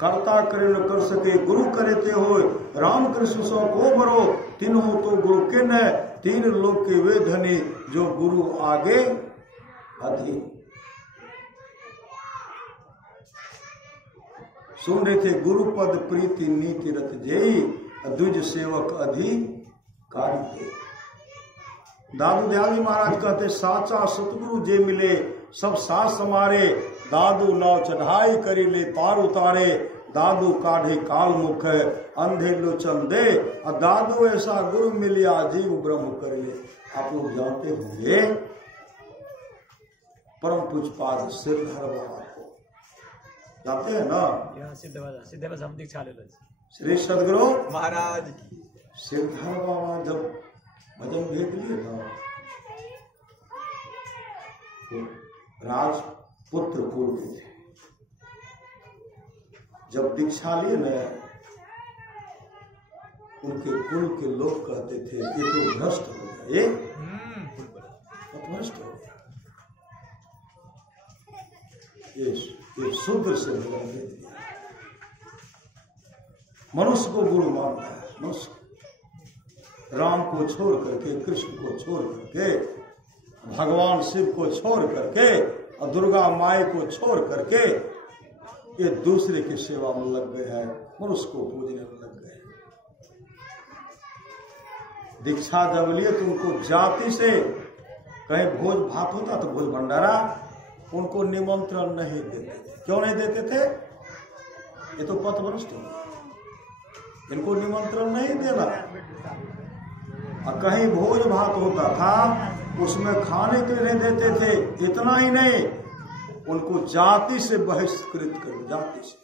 कर्ता करे न कर सके, गुरु करे ते हो राम कृष्ण सो को भरो, तीनों तो गुरु किन है, तीन लोक के वे धनी जो गुरु आगे अधीन। सुन रहे थे, गुरु पद प्रीति नीति रत जेई, द्विज सेवक अधिकारी थे। दादू दयाली महाराज कहते, साचा सतगुरु जे मिले सब सास समारे, दादू नाव चढ़ाई करी ले पार उतारे, दादू काढ़े काल मुख अंधे लोचन दे, और दादू ऐसा गुरु मिलिया जीव ब्रह्म कर ले। आप लोग जानते होंगे परम पूज्यपाद सिरधर बाबा को जानते हैं ना, सिद्धेवर हम दीक्षा ले श्री सदगुरु महाराज सिरधर बाबा जब भजन भेद लिए था, तो राजपुत्र कुल के थे। जब दीक्षा लिए न, उनके कुल के लोग कहते थे ये तो भ्रष्ट हो गया, ये भ्रष्ट हो गया, ये शूद्र से भजन दे दिया। मनुष्य को गुरु मानता है, मनुष्य राम को छोड़ करके, कृष्ण को छोड़ करके, भगवान शिव को छोड़ करके और दुर्गा माई को छोड़ करके ये दूसरे की सेवा में लग गए हैं, मनुष्य को पूजने में लग गए। दीक्षा जब लिए तो उनको जाति से कहीं भोज भात होता तो भोज भंडारा, उनको निमंत्रण नहीं देते थे। क्यों नहीं देते थे? ये तो पथभ्रष्ट हो, इनको निमंत्रण नहीं देना। और कहीं भोज भात होता था उसमें खाने के लिए नहीं देते थे। इतना ही नहीं, उनको जाति से बहिष्कृत करो, जाति से।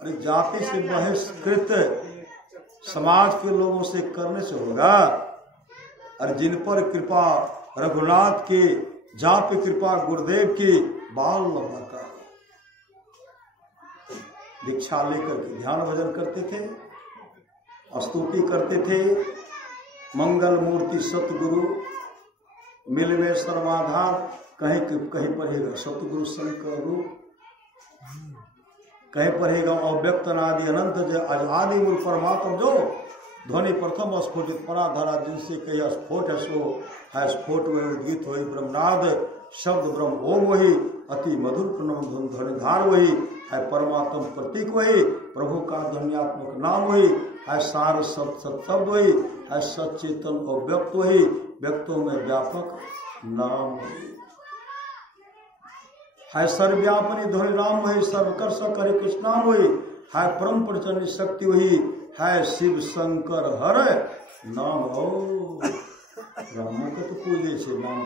अरे जाति से बहिष्कृत समाज के लोगों से करने से होगा। अरे जिन पर कृपा रघुनाथ की, जाप कृपा गुरुदेव की, बाल लंबा का दीक्षा लेकर के ध्यान भजन करते थे, स्तुति करते थे। मंगल मूर्ति सतगुरु मिलवे सर्वाधार, कहीं कहीं पढ़ेगा सतगुरु शंकर रूप, कहीं पढ़ेगा अव्यक्त अनादि अनंत जय आदि मूल परमात्मा जो ध्वनि प्रथम स्फोटित पराधरा, जिनसे कही स्फोट है सो है स्फोट वही उद्गीत वही ब्रह्मनाद शब्द ब्रह्म ओम वही अति मधुर प्रणव ध्वनिधार वही है परमात्म प्रतीक वही प्रभु का ध्वनियात्मक नाम वही है सार सब शब्द वही है सचेतन अव्यक्त वही व्यक्तों में व्यापक नाम वही है सर्वव्यापनी ध्वनि राम वही सर्वकर्षक हरे कृष्णाम वही है परम प्रचंड शक्ति वही है शिव शंकर हर नाम। हो रामो के तो पूजे छे नाम,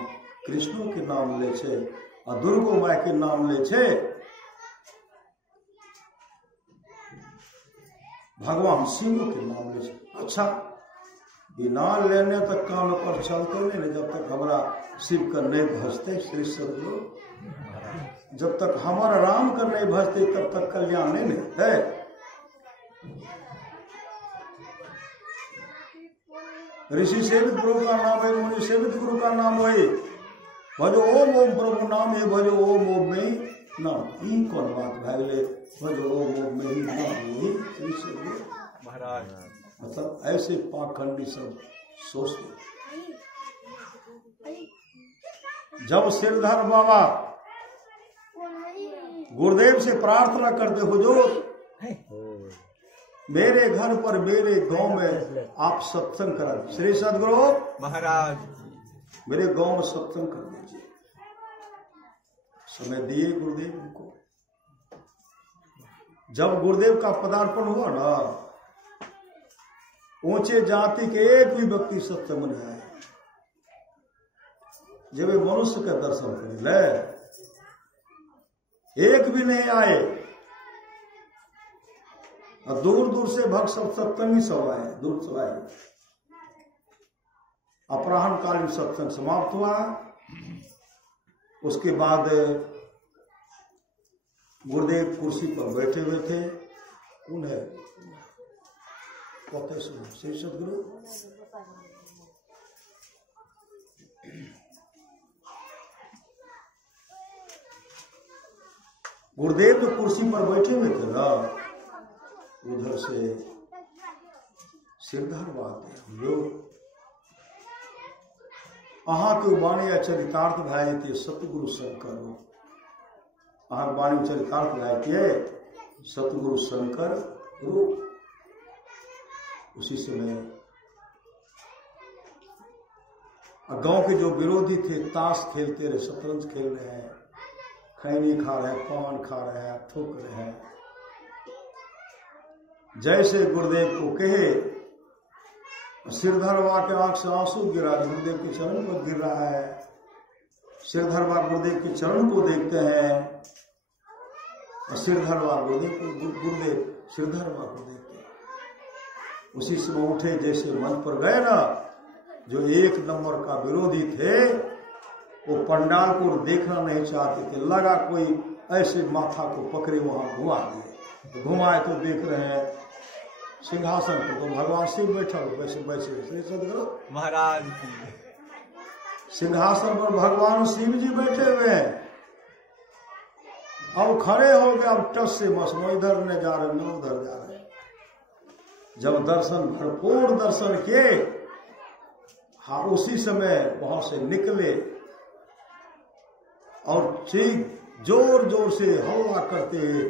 कृष्णो के नाम ले छे और दुर्गो माय के नाम ले छे, भगवान शिव के नाम ले छे। अच्छा बिना लेने तक काम पर चलते नहीं, जब तक हमारा शिव का नहीं भजते श्री सदगुरु, जब तक हमारा राम का नहीं भजते तब तक कल्याण नहीं है। ऋषि सेवित गुरु का नाम है, मुनि सेवित गुरु का नाम है। भजो ओम ओम प्रभु नाम है, भजो ओम ओम में नाम। ई कौन बात भाई, भजो ओम ओम में ही नाम महाराज। मतलब ऐसे पाखंडी सब सोचते। जब सिरधर बाबा गुरुदेव से प्रार्थना करते, हुजूर मेरे घर पर मेरे गांव में आप सत्संग करा, श्री सदगुरु महाराज मेरे गांव में सत्संग कर दीजिए। समय दिए गुरुदेव उनको। जब गुरुदेव का पदार्पण हुआ ना, ऊंचे जाति के एक भी व्यक्ति सत्संग में नहीं आए। जब वे मनुष्य का दर्शन कर ले, एक भी नहीं आए। और दूर दूर से भक्त सब सत्संगी सब आए, दूर से आए। अपराह्न कालीन सत्संग समाप्त हुआ। उसके बाद गुरुदेव कुर्सी पर बैठे हुए थे। उन्हें कहते सुनो श्री सदगुरु, गुरुदेव जो कुर्सी पर बैठे हुए थे ना, उधर से सिरधर बात है जो अहाँ के वाणी चरितार्थ भाई थे सतगुरु शंकर। अहाँ वाणी चरितार्थ भाई थे सतगुरु शंकर रूप। उसी समय गांव के जो विरोधी थे ताश खेलते रहे, शतरंज खेल रहे हैं, खैनी खा रहे हैं, पान खा रहे हैं, थूक रहे हैं। जैसे गुरुदेव को कहे, सिरधर बाबा के आंख से आंसू गिरा, गुरुदेव के चरण पर गिर रहा है। सिरधर बाबा गुरुदेव के चरण को देखते हैं और सिरधर बाबा गुरुदेव सिरधर बाबा को देखते हैं। उसी समय उठे, जैसे मंच पर गए ना, जो एक नंबर का विरोधी थे वो पंडाल को देखना नहीं चाहते थे। लगा कोई ऐसे माथा को पकड़े वहां घुमा दिए। घुमाए तो देख रहे हैं सिंहासन पर तो भगवान शिव बैठा, वैसे वैसे श्री सदगुरु महाराज सिंहासन पर भगवान शिव जी बैठे हुए हैं। अब खड़े हो गए, अब टस से मस, न इधर न जा रहे न उधर जा रहे। जब दर्शन भरपूर दर्शन किए, हाँ उसी समय वहां से निकले और चीख जोर जोर से हल्ला करते हुए,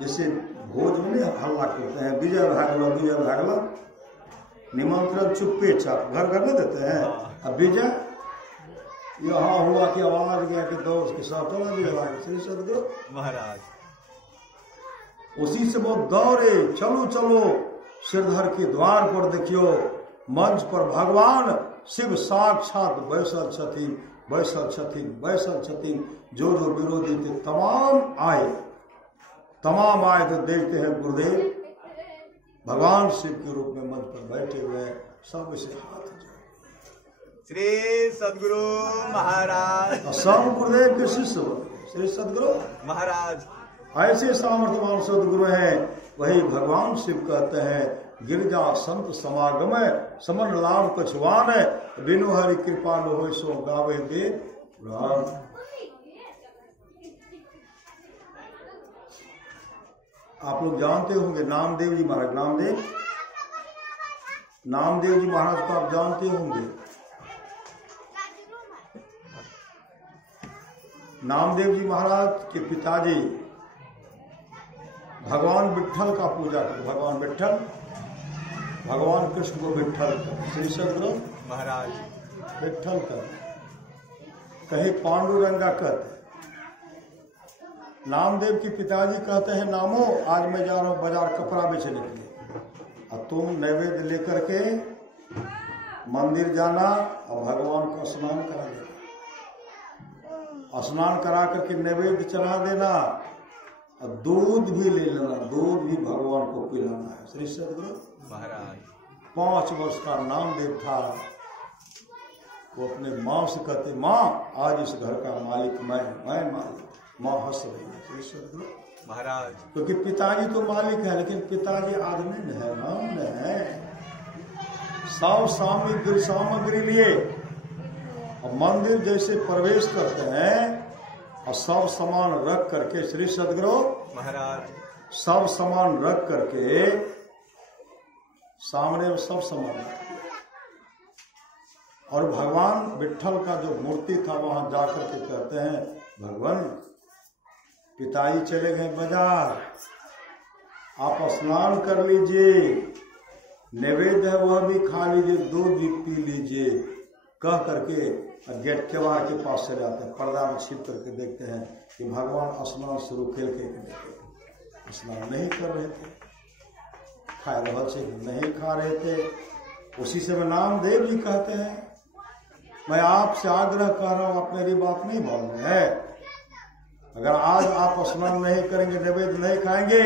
जैसे भोज में हल्ला करते हैं, विजय भागला विजय भागला, निमंत्रण चुप्पे चाप घर घर नहीं देते हैं। अब विजय यहाँ हुआ कि आवाज गया कि दौड़ के साथ श्री सदगुरु महाराज। उसी से वो दौड़े, चलो चलो सिरधर के द्वार पर देखियो, मंच पर भगवान शिव साक्षात बैसल छथिन, बैसल छथिन, बैसल छथिन। जो जो विरोधी थे तमाम आए, तमाम आए तो देखते हैं गुरुदेव भगवान शिव के रूप में मंच पर बैठे हुए हैं। सब इसे हाथ जोड़े श्री सदगुरु महाराज, सब गुरुदेव के शिष्य बने श्री सदगुरु महाराज। ऐसे सामर्थ्यवान सदगुरु हैं, वही भगवान शिव कहते हैं गिरजा संत समागम समन लाभ कछुआन, बिनु हरि कृपा न होय सो गावे वेद पुराण। आप लोग जानते होंगे नामदेव जी महाराज, नामदेव जी महाराज को आप जानते होंगे। नामदेव जी महाराज के पिताजी भगवान विट्ठल का पूजा करते, भगवान विट्ठल, भगवान कृष्ण को विट्ठल कर, श्री सदगुरु महाराज विट्ठल कर, कहीं पांडुरंगा कहते। नामदेव के पिताजी कहते हैं नामो आज मैं जा रहा हूं बाजार कपड़ा बेचने के लिए, और तुम नैवेद्य लेकर के मंदिर जाना और भगवान को स्नान करा देना, स्नान करा करके नैवेद्य चढ़ा देना और दूध भी ले लेना, दूध भी भगवान को पिलाना है। श्री सदगुरु महाराज 5 वर्ष का नामदेव था। वो अपने माँ से कहते, माँ आज इस घर का मालिक मैं मालिक। माँ हंस रही है श्री सदगुरु महाराज, क्योंकि पिताजी तो मालिक है, लेकिन पिताजी आदमी न है, राम न है। सब सामग्री लिए और मंदिर जैसे प्रवेश करते हैं और सब सामान रख करके, श्री सदगुरु महाराज सब सामान रख करके सामने में सब सामान रख और भगवान विट्ठल का जो मूर्ति था वहां जाकर के कहते हैं भगवान पिताजी चले गए बाजार, आप स्नान कर लीजिए, नैवेद्य है वह भी खा लीजिए, दूध भी पी लीजिए, कह करके गेट केवाड़ के पास चले जाते हैं। पर्दा में छिप करके देखते हैं कि भगवान स्नान शुरू खेल के स्नान नहीं कर रहे थे, खाए रहा से नहीं खा रहे थे। उसी से नामदेव जी कहते हैं मैं आपसे आग्रह कर रहा हूं, आप मेरी बात नहीं मान रहे हैं। अगर आज आप स्नान नहीं करेंगे, नैवेद्य नहीं खाएंगे,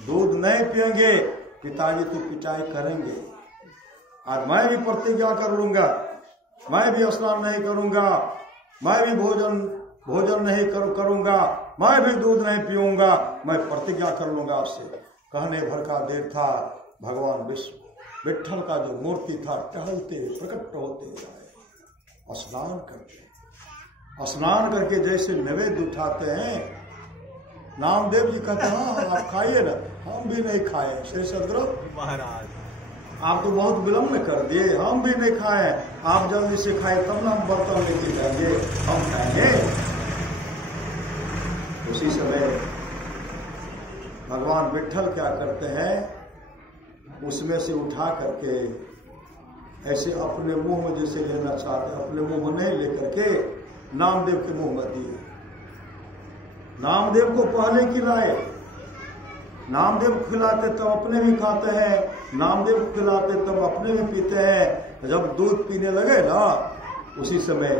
दूध नहीं पिएंगे पिताजी तो पिटाई करेंगे। आज मैं भी प्रतिज्ञा कर लूंगा, मैं भी स्नान नहीं करूंगा, मैं भी भोजन नहीं करूंगा, मैं भी दूध नहीं पीऊंगा, मैं प्रतिज्ञा कर लूंगा आपसे। कहने भर का देर था, भगवान विट्ठल का जो मूर्ति था टहलते प्रकट होते आए। स्नान करके जैसे नैवेद्य उठाते हैं, नामदेव जी कहते हैं हाँ आप खाइए ना, हम भी नहीं खाए। श्री सदगुरु महाराज आप तो बहुत विलम्ब कर दिए, हम भी नहीं खाए, आप जल्दी से खाए तब ना हम बर्तन लेके जाएंगे, हम खाएंगे। उसी समय भगवान विट्ठल क्या करते हैं, उसमें से उठा करके ऐसे अपने मुंह में जैसे लेना चाहते, अपने मुंह में नहीं लेकर के नामदेव के मुंह में दिए। नामदेव को पहले खिलाए, नामदेव को खिलाते तब अपने भी खाते हैं, नामदेव को खिलाते तब अपने भी पीते हैं। जब दूध पीने लगे ना, उसी समय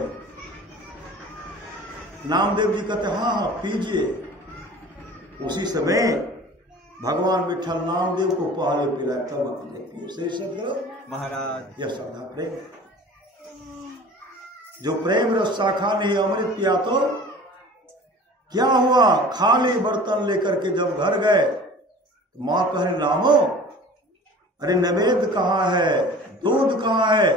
नामदेव जी कहते हाँ हाँ पीजिए। उसी समय भगवान विट्ठल नामदेव को पहले पिलाए तब अपने पिए। श्री सदगुरु महाराज यह श्रद्धा प्रेम, जो प्रेम रस शाखा नहीं अमृत पिया तो क्या हुआ। खाली बर्तन लेकर के जब घर गए, माँ कहे नामो, अरे नैवेद्य कहाँ है, दूध कहाँ है।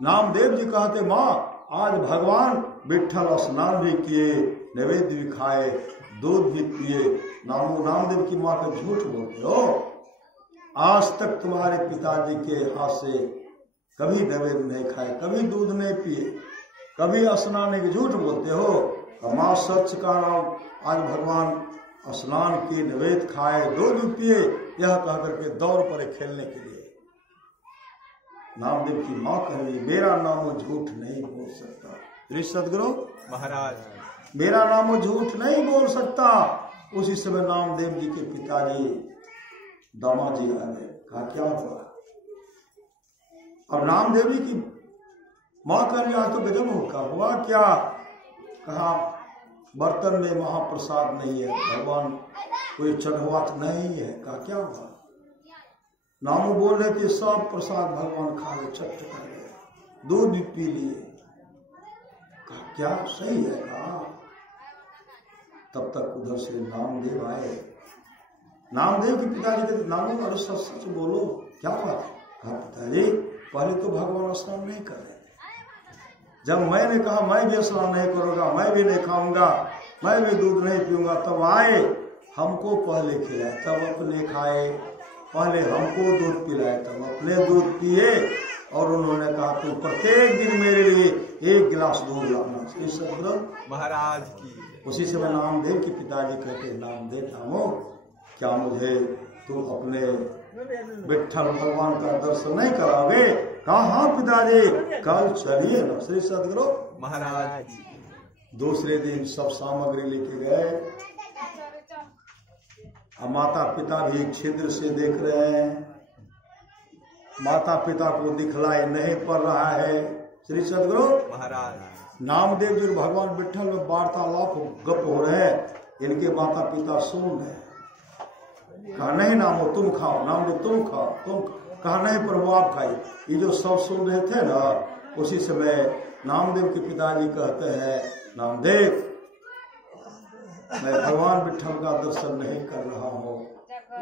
नामदेव जी कहते माँ आज भगवान विट्ठल स्नान भी किए, नैवेद्य भी खाए, दूध भी पिए। नामदेव की माँ का झूठ बोलते हो, आज तक तुम्हारे पिताजी के हाथ से कभी नैवेद्य नहीं खाए, कभी दूध नहीं पिए, कभी स्नान नहीं, झूठ बोलते हो। माँ सच कह रहा हूं, आज भगवान स्नान किए, नैवेद्य खाए, दूध पिए, यह कह करके दौड़ पड़े खेलने के लिए। नामदेव की माँ कह रही मेरा नाम झूठ नहीं बोल सकता। श्री सदगुरु महाराज मेरा नाम झूठ नहीं बोल सकता। उसी समय नामदेव जी के पिताजी दामाजी आ गए, कहा क्या हुआ। अब नामदेव जी की माँ कह रही आज तो गजब होगा, हुआ क्या। कहा बर्तन में महाप्रसाद नहीं है, भगवान कोई चढ़वात नहीं है। कहा क्या हुआ। नामो बोल रहे थे सब प्रसाद भगवान खा गए, चट कर गए, दूध भी पी लिए। कहा क्या सही है। कहा तब तक उधर से नामदेव आए। नामदेव के पिताजी कहते नामो अरे सच सच बोलो क्या बात है। कहा पिताजी पहले तो भगवान स्नान नहीं कर रहे, जब मैंने कहा मैं भी स्नान नहीं करूंगा, मैं भी नहीं खाऊंगा, मैं भी दूध नहीं पीऊंगा, तब आए हमको पहले खिलाए तब अपने खाए, पहले हमको दूध पिलाए तब अपने दूध पिए, और उन्होंने कहा तू प्रत्येक दिन मेरे लिए 1 गिलास दूध लाना। श्री सदगुरु महाराज की। उसी समय नामदेव के पिताजी कहते नामदेव नामो क्या मुझे तू अपने विट्ठल भगवान का दर्शन नहीं कराओगे। कहा हाँ पिताजी कल चलिए ना। श्री सदगुरु महाराज दूसरे दिन सब सामग्री लेके गए। अब माता पिता भी छिद्र से देख रहे हैं, माता पिता को दिखलाई नहीं पड़ रहा है। श्री सदगुरु महाराज नामदेव जी भगवान विट्ठल में वार्तालाप गप हो रहे हैं, इनके माता पिता सुन रहे। कहा नहीं नामो तुम खाओ, नामदेव तुम खाओ, तुम। कहा नहीं प्रभु आप खाइए। ये जो सब सुन रहे थे ना, उसी समय नामदेव के पिताजी कहते हैं नामदेव मैं भगवान विट्ठल का दर्शन नहीं कर रहा हूँ।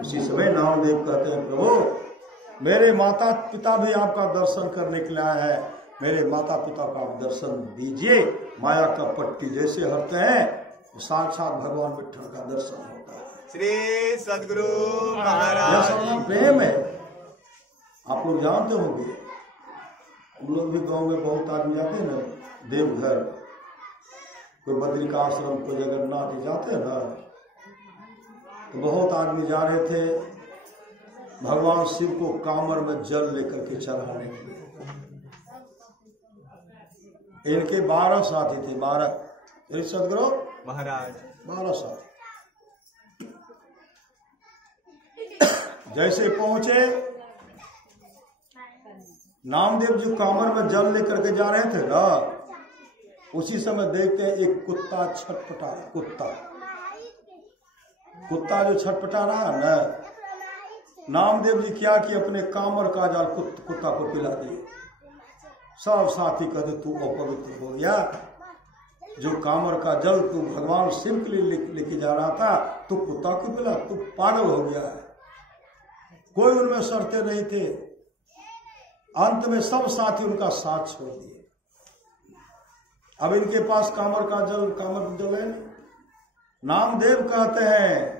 उसी समय नामदेव कहते हैं प्रभु मेरे माता पिता भी आपका दर्शन करने के लिए आए हैं, मेरे माता पिता का आप दर्शन दीजिए। माया का पट्टी जैसे हटते हैं, साक्षात भगवान विट्ठल का दर्शन होता है। श्री सदगुरु यह महाराज सब प्रेम है। आप लोग जानते होंगे, हम लोग भी गांव में बहुत आदमी जाते हैं ना देवघर, कोई बद्रिकाश्रम, कोई जगन्नाथ जाते हैं ना, तो बहुत आदमी जा रहे थे भगवान शिव को कांवर में जल लेकर के चढ़ाने के लिए। इनके 12 साथी थे, 12 सदगुरु महाराज 12 साथी। जैसे पहुंचे नामदेव जी कांवर में जल लेकर के जा रहे थे ना, उसी समय देखते हैं एक कुत्ता छटपटा, कुत्ता कुत्ता जो छटपटा रहा न, नामदेव जी क्या कि अपने कामर का जाल कुत्ता को पिला दिए। सब साथी कहते तू अपवित्र हो गया, जो कामर का जल तू भगवान शिव के लिए लेके जा रहा था तू कुत्ता को पिला, तू पागल हो गया है। कोई उनमें शर्तें नहीं थे। अंत में सब साथी उनका साथ छोड़ दिए। अब इनके पास कामर जल है। नामदेव कहते हैं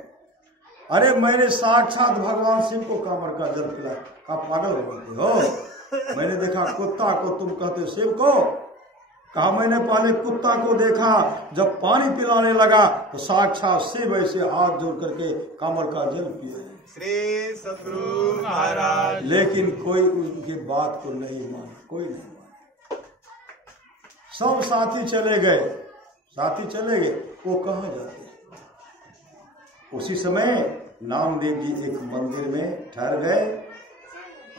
अरे मैंने साक्षात भगवान शिव को कामर का जल पिलाया। आप पागल हो गए हो? मैंने देखा कुत्ता को, तुम कहते शिव को। कहा मैंने पहले कुत्ता को देखा, जब पानी पिलाने लगा तो साक्षात शिव ऐसे हाथ जोड़ करके कामर का जल पिए। श्री सद्गुरु महाराज। लेकिन कोई उनकी बात को नहीं माना, कोई नहीं माना। सब साथी चले गए। वो कहाँ जाते? उसी समय नामदेव जी एक मंदिर में ठहर गए।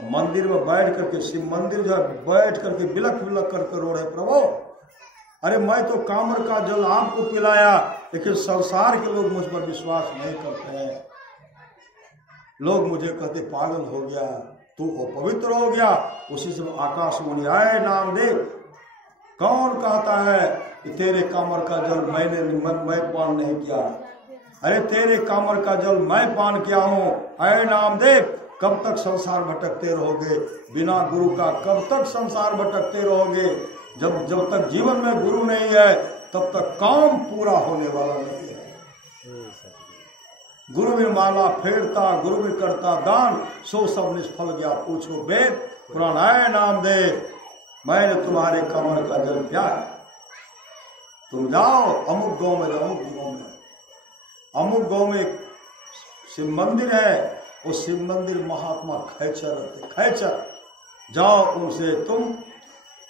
मंदिर में बैठ करके, शिव मंदिर जो है, बैठ करके बिलख करके रो रहे, प्रभु अरे मैं तो कामर का जल आपको पिलाया, लेकिन संसार के लोग मुझ पर विश्वास नहीं करते हैं। लोग मुझे कहते पागल हो गया, तू अपवित्र हो गया। उसी समय आकाश मुनि आए, नामदेव कौन कहता है कि तेरे कामर का जल मैं पान नहीं किया? अरे तेरे कामर का जल मैं पान किया हूँ। अरे नामदेव कब तक संसार भटकते रहोगे? बिना गुरु का कब तक संसार भटकते रहोगे? जब तक जीवन में गुरु नहीं है तब तक काम पूरा होने वाला नहीं है। गुरु में माला फेरता, गुरु में करता दान, सो सब निष्फल गया। पूछो वेद पुराण। आए नामदेव मैंने तुम्हारे कमर का जल पिया। तुम जाओ अमुक गांव में, अमुक गांव में शिव मंदिर है। वो शिव मंदिर महात्मा खैचर जाओ, उनसे तुम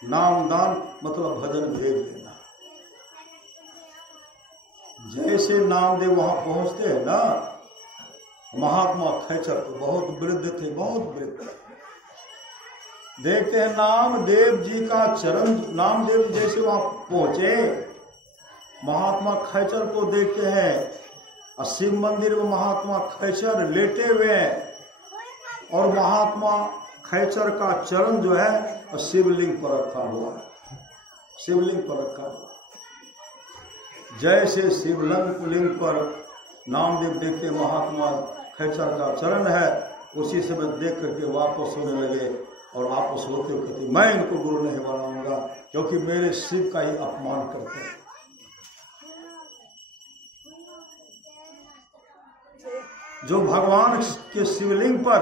नाम दान मतलब भजन भेज लेना। जैसे नामदेव वहां पहुंचते हैं ना, महात्मा खैचर तो बहुत वृद्ध थे, बहुत वृद्ध। देखते हैं नामदेव जी का चरण, नामदेव जैसे वहां पहुंचे, महात्मा खैचर को देखते हैं। और शिव मंदिर में महात्मा खैचर लेटे हुए हैं और महात्मा खैचर का चरण जो है शिवलिंग पर रखा हुआ है। शिवलिंग पर रखा हुआ। जैसे शिवलिंग पर नामदेव देखते महात्मा खैचर का चरण है, उसी समय देख करके वापस होने लगे। और वापस होते हुए कहते मैं इनको गुरु नहीं बनाऊंगा, क्योंकि मेरे शिव का ही अपमान करते हैं। जो भगवान के शिवलिंग पर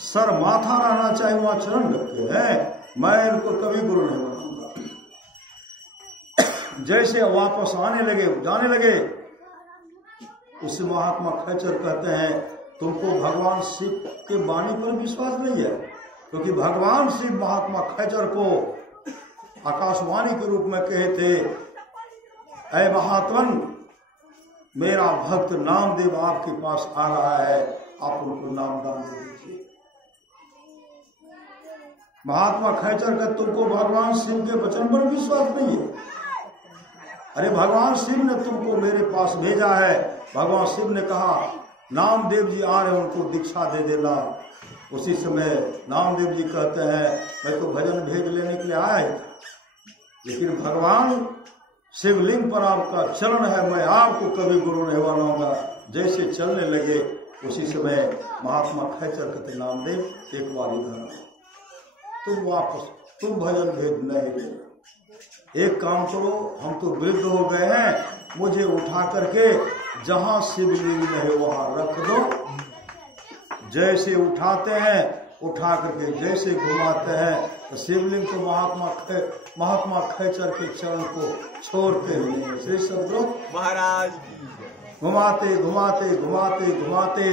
सर माथा रहना चाहिए वहां चरण रखे हैं, मैं इनको कभी गुरु नहीं बनाऊंगा। जैसे वापस जाने लगे, उस महात्मा खैचर कहते हैं तुमको भगवान शिव के वाणी पर विश्वास नहीं है, क्योंकि भगवान शिव महात्मा खैचर को आकाशवाणी के रूप में कहे थे, ऐ महात्मन मेरा भक्त नामदेव आपके पास आ रहा है, आप उनको नामदान दे दीजिए। महात्मा खैचर का तुमको भगवान शिव के वचन पर विश्वास नहीं है। अरे भगवान शिव ने तुमको मेरे पास भेजा है। भगवान शिव ने कहा नामदेव जी आ रहे, उनको दीक्षा दे देना। उसी समय नामदेव जी कहते हैं मैं तो भजन भेद लेने के लिए आया, लेकिन भगवान शिवलिंग पर आपका चरण है, मैं आपको कभी गुरु नहीं बनाऊंगा। जैसे चलने लगे उसी समय महात्मा खैचर कहते नामदेव एक बार इधर तुम भजन भेद नहीं लेना। एक काम करो, हम तो वृद्ध हो गए हैं, मुझे उठा करके जहां शिवलिंग है वहां रख दो। जैसे उठाते हैं, उठा करके जैसे घुमाते हैं, तो शिवलिंग को महात्मा खैचर के चरण को छोड़ते नहीं। श्री सद्गुरु महाराज घुमाते घुमाते घुमाते घुमाते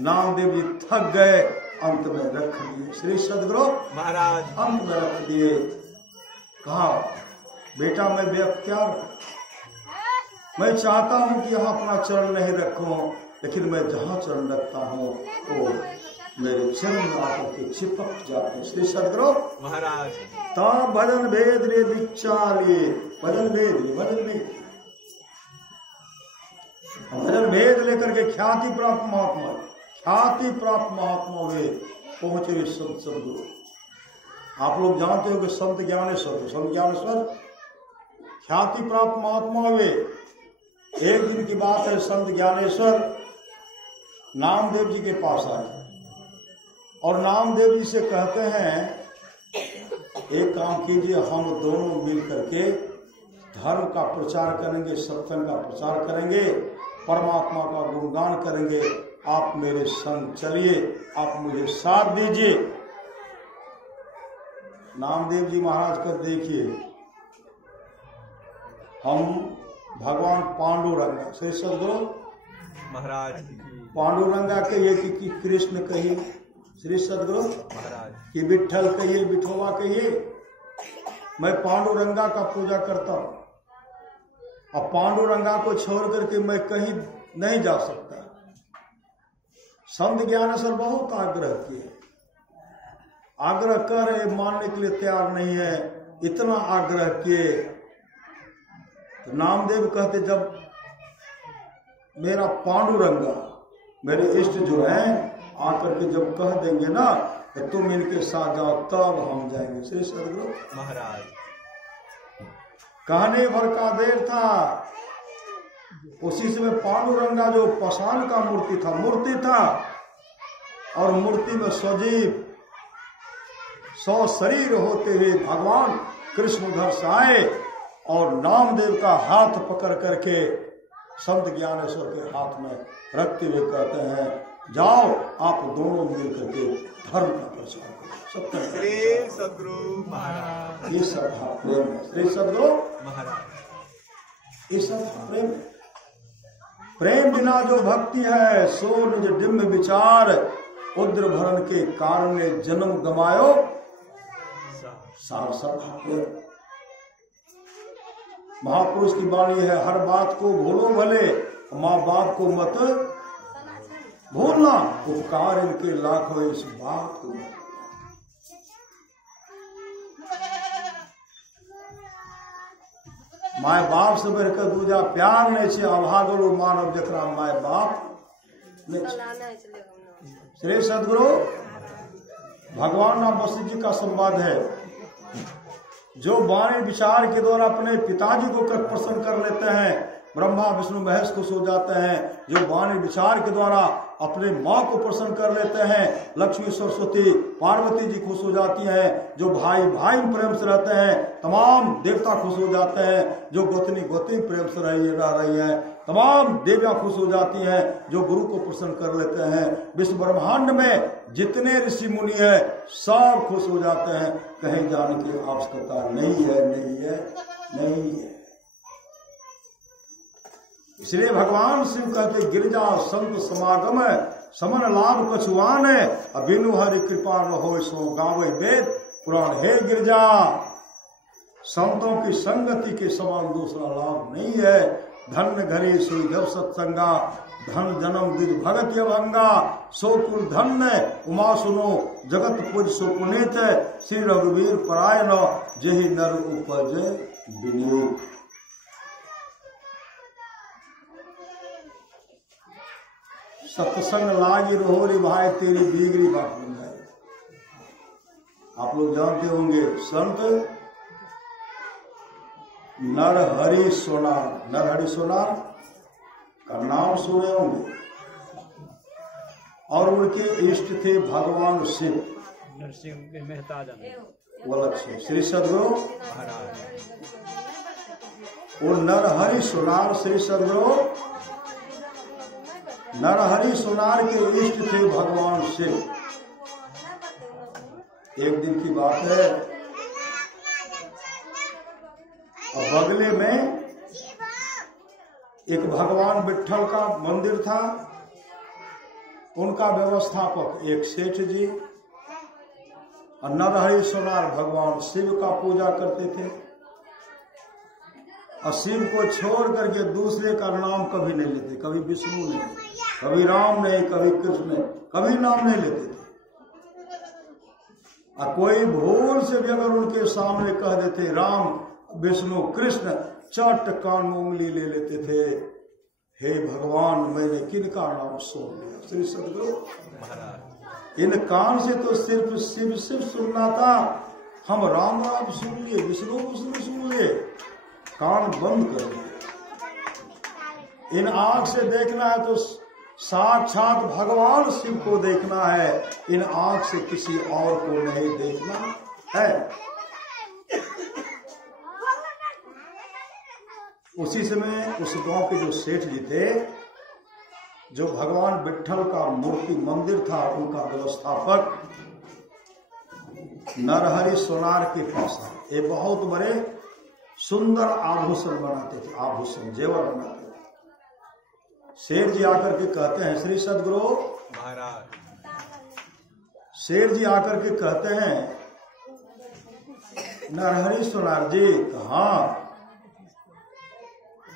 नामदेव जी थक गए, अंत में रख दिए। श्री सद्गुरु महाराज अंत में रख दिए। कहा बेटा मैं क्या मैं चाहता हूं कि यहाँ अपना चरण नहीं रखूं, लेकिन मैं जहां चरण रखता हूं वो मेरे चरण में आकर के चिपक जाते। श्री सद्गुरु महाराज ता भजन भेद रे दीक्षा लिए, भजन भेद भजन भेद लेकर के ख्याति प्राप्त महात्मा वे पहुंचे वे संत सदगुरु। आप लोग जानते हो कि संत ज्ञानेश्वर ख्याति प्राप्त महात्मा वे। एक दिन की बात है, संत ज्ञानेश्वर नामदेव जी के पास आए और नामदेव जी से कहते हैं, एक काम कीजिए, हम दोनों मिल करके धर्म का प्रचार करेंगे, सत्संग का प्रचार करेंगे, परमात्मा का गुणगान करेंगे, आप मेरे संग चलिए, आप मुझे साथ दीजिए। नामदेव जी महाराज कर देखिए, हम भगवान पांडुरंगा श्री सदगुरु महाराज पांडुरंगा कहिए कि कृष्ण कहिए, श्री सदगुरु महाराज कि विठल कहिए, विठोबा कहिए, मैं पांडुरंगा का पूजा करता हूं। अब पांडुरंगा को छोड़ करके मैं कहीं नहीं जा सकता। संत ज्ञानेश्वर बहुत आग्रह किए, आग्रह कर रहे, मानने के लिए तैयार नहीं है, इतना आग्रह किए। तो नामदेव कहते, जब मेरा पांडुरंगा मेरे इष्ट जो हैं आकर के जब कह देंगे ना तो तुम इनके साथ जाओ, तब हम जाएंगे। श्री सदगुरु महाराज कहने भर का देर था। उसी समय पांडुरंगा जो पाषाण का मूर्ति था और मूर्ति में सजीव शरीर होते हुए भगवान कृष्ण उधर से आए और नामदेव का हाथ पकड़ करके संत ज्ञानेश्वर के हाथ में रखते हुए कहते हैं, जाओ आप दोनों मिल करके धर्म का प्रचार करो। श्री सदगुरु महाराज ये सब प्रेम है। श्री सदगुरु महाराज ये सब प्रेम। प्रेम बिना जो भक्ति है सो निज डिम्ब विचार, उद्र भरण के कारण जन्म गमायो सार सब प्रेम। महापुरुष की वाणी है, हर बात को भूलो भले, माँ बाप को मत भूलना, उपकार इनके लाखों इस बात को। माय बाप से बढ़कर दूजा प्यार नहीं छे, अभागलो मानव जकरा माय बाप नहीं छे। श्री सदगुरु भगवान राम वशिष्ठ जी का संवाद है, जो वाणी विचार के द्वारा अपने पिताजी को प्रसन्न कर लेते हैं, ब्रह्मा विष्णु महेश खुश हो जाते हैं। जो वाणी विचार के द्वारा अपने माँ को प्रसन्न कर लेते हैं, लक्ष्मी सरस्वती पार्वती जी खुश हो जाती हैं। जो भाई भाई प्रेम से रहते हैं, तमाम देवता खुश हो जाते हैं। जो गोतनी प्रेम से रह रही है, तमाम देवियां खुश हो जाती हैं। जो गुरु को प्रसन्न कर लेते हैं, विश्व ब्रह्मांड में जितने ऋषि मुनि है सब खुश हो जाते हैं। कहीं जाने की आवश्यकता नहीं है। इसलिए भगवान शिव कहते, गिरजा संत समागम समन लाभ कछुआन, बिनु हरि कृपा न हो सो गावे वेद पुराण। हे गिरजा, संतों की संगति के समान दूसरा लाभ नहीं है। धन्य घरे सोई जब सत्संगा, धन जन्म द्विज भगत यभंगा। सो कुल धन्य उमा सुनो, जगत पुज सो पुनीत। श्री रघुवीर परायण, जेहि नर उपज विनीत। सत्संग लागी रोहरी भाई, तेरी बीगरी बात बन जाए। आप लोग जानते होंगे संत नरहरि सोनार का नाम सुने होंगे, और उनके इष्ट थे भगवान शिव नरसिंह मेहता वो लक्ष्य। श्री सदगुरु महाराज वो नरहरि सोनार, श्री सदगुरु नरहरि सोनार के इष्ट थे भगवान शिव। एक दिन की बात है, और बगले में एक भगवान विठल का मंदिर था। उनका व्यवस्थापक एक सेठ जी, और नरहरि सोनार भगवान शिव का पूजा करते थे। और शिव को छोड़ करके दूसरे का नाम कभी नहीं लेते, कभी विष्णु नहीं, कभी राम नहीं, कभी कृष्ण नहीं, कभी नाम नहीं लेते थे। और कोई भूल से भी अगर उनके सामने कह देते राम विष्णु कृष्ण, चट कान में उंगली ले लेते थे। हे भगवान मैंने किनका नाम सुन लिया। श्री सदगुरु महाराज इन कान से तो सिर्फ शिव शिव सुनना था, हम राम राम सुन लिए, विष्णु विष्णु सुन लिए, कान बंद कर दिए। इन आंख से देखना है तो साक्षात भगवान शिव को देखना है, इन आंख से किसी और को नहीं देखना है। उसी समय उस गांव के जो सेठ जी थे, जो भगवान विट्ठल का मूर्ति मंदिर था, उनका व्यवस्थापक नरहरि सोनार के पास आए। ये बहुत बड़े सुंदर आभूषण बनाते थे, आभूषण जेवर बनाते थे। शेर जी आकर के कहते हैं, श्री सदगुरु महाराज शेर जी आकर के कहते हैं, नरहरि सोनार जी, हाँ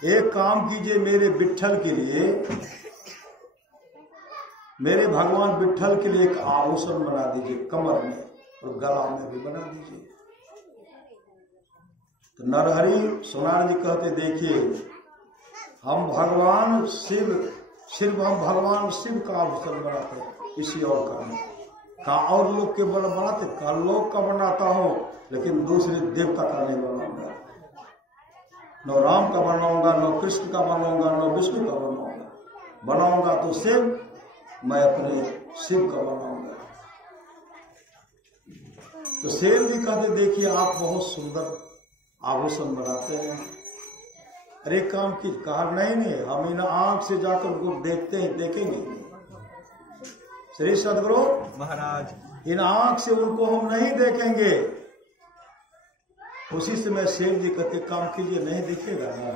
एक काम कीजिए, मेरे विट्ठल के लिए, मेरे भगवान विट्ठल के लिए एक आभूषण बना दीजिए, कमर में और गला में भी बना दीजिए। तो नरहरि सोनार जी कहते, देखिए हम भगवान शिव हम भगवान शिव का आभूषण बनाते हैं, किसी और का नहीं। कहा और लोग के बनाते, कहा लोग का बनाता हूं, लेकिन दूसरे देवता का नहीं बनाऊंगा, न राम का बनाऊंगा, न कृष्ण का बनाऊंगा, न विष्णु का बनाऊंगा, बनाऊंगा तो शिव, मैं अपने शिव का बनाऊंगा। तो शेर जी कहते, देखिए आप बहुत सुंदर आभूषण बनाते हैं, अरे काम की, कहा नहीं हम इन आंख से जाकर उनको देखते हैं, देखेंगे। श्री सदगुरु महाराज इन आंख से उनको हम नहीं देखेंगे। उसी समय शेर जी कहते, काम कीजिए, नहीं दिखेगा ना,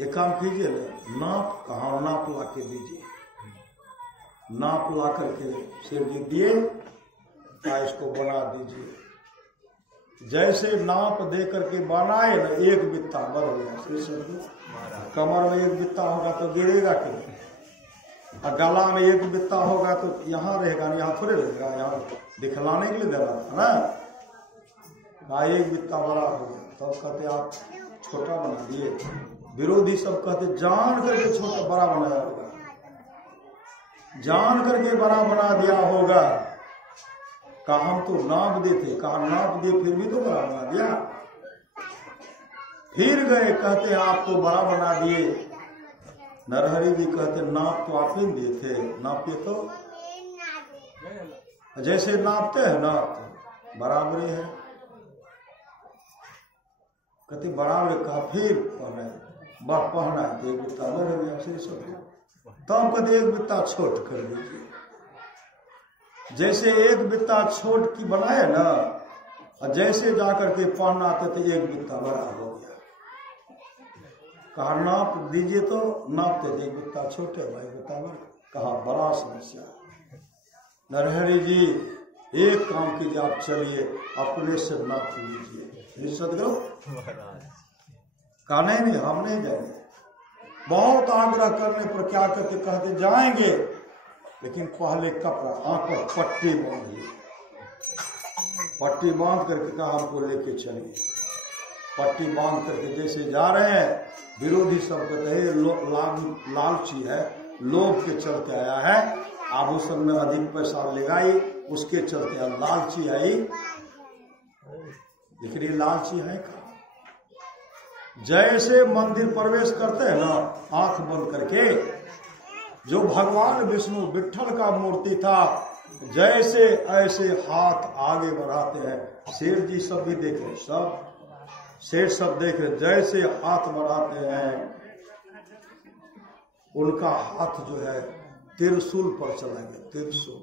ये काम कीजिए ना, नाप, कहा नाप ला के दीजिए। नाप ला करके शेर जी दिए, इसको बना दीजिए। जैसे नाप दे करके बनाए ना, एक बित्ता बढ़ गया। श्री सदगुरु कमर में एक बित्ता होगा तो गिरेगा क्यों, और गला में एक बित्ता होगा तो यहाँ रहेगा, यहाँ थोड़े रहेगा, यहाँ दिखलाने के लिए दे रहा था ना। एक बित्ता बड़ा हो गया, तब तो कहते आप छोटा बना दिए। विरोधी सब कहते जान करके छोटा बड़ा बनाया होगा, जान करके बड़ा बना दिया होगा। कहा हम तो नाप देते, कहा नाप दिए फिर भी तो बड़ा बना दिया। फिर गए, कहते आप तो बड़ा बना दिए। नरहरि जी कहते नाप तो आप ही दिए थे, नापिए तो, जैसे नापते हैं ना बराबरी है। कहते बराबर, कहा फिर पहना है तो एक बित्ता में रह गया। श्री सदगुरु तब कहते एक बित्ता छोट कर दीजिए। जैसे एक बित्ता छोट की बनाए ना, और जैसे जाकर के पहना आते थे एक बित्ता बड़ा हो गया। कहा नाप दीजिए तो नापते थे, एक बित्ता छोटे भाई बित्ता बड़ा। कहा बड़ा समस्या। नरहरि जी एक काम कीजिए, आप चलिए अपने से नाप लीजिए। सदगुरु कहा नहीं हम नहीं जाएंगे। बहुत आग्रह करने पर क्या कहते, कहते जाएंगे, लेकिन पहले कपड़ा आंख पर पट्टी बांधिए। पट्टी बांध करके कहा हमको लेके चलिए। पट्टी बांध करके जैसे जा रहे हैं, विरोधी सब कहते हैं लालची है, लोभ के चलते आया है, आभूषण में अधिक पैसा लगाई, उसके चलते लालची आई। लेकिन ये लालची है का, जैसे मंदिर प्रवेश करते हैं ना आंख बंद करके, जो भगवान विष्णु विट्ठल का मूर्ति था, जैसे ऐसे हाथ आगे बढ़ाते हैं। शेर जी सब भी देख रहे, सब शेर सब देख रहे, जैसे हाथ बढ़ाते हैं उनका हाथ जो है त्रिशूल पर चला गया, त्रिशूल।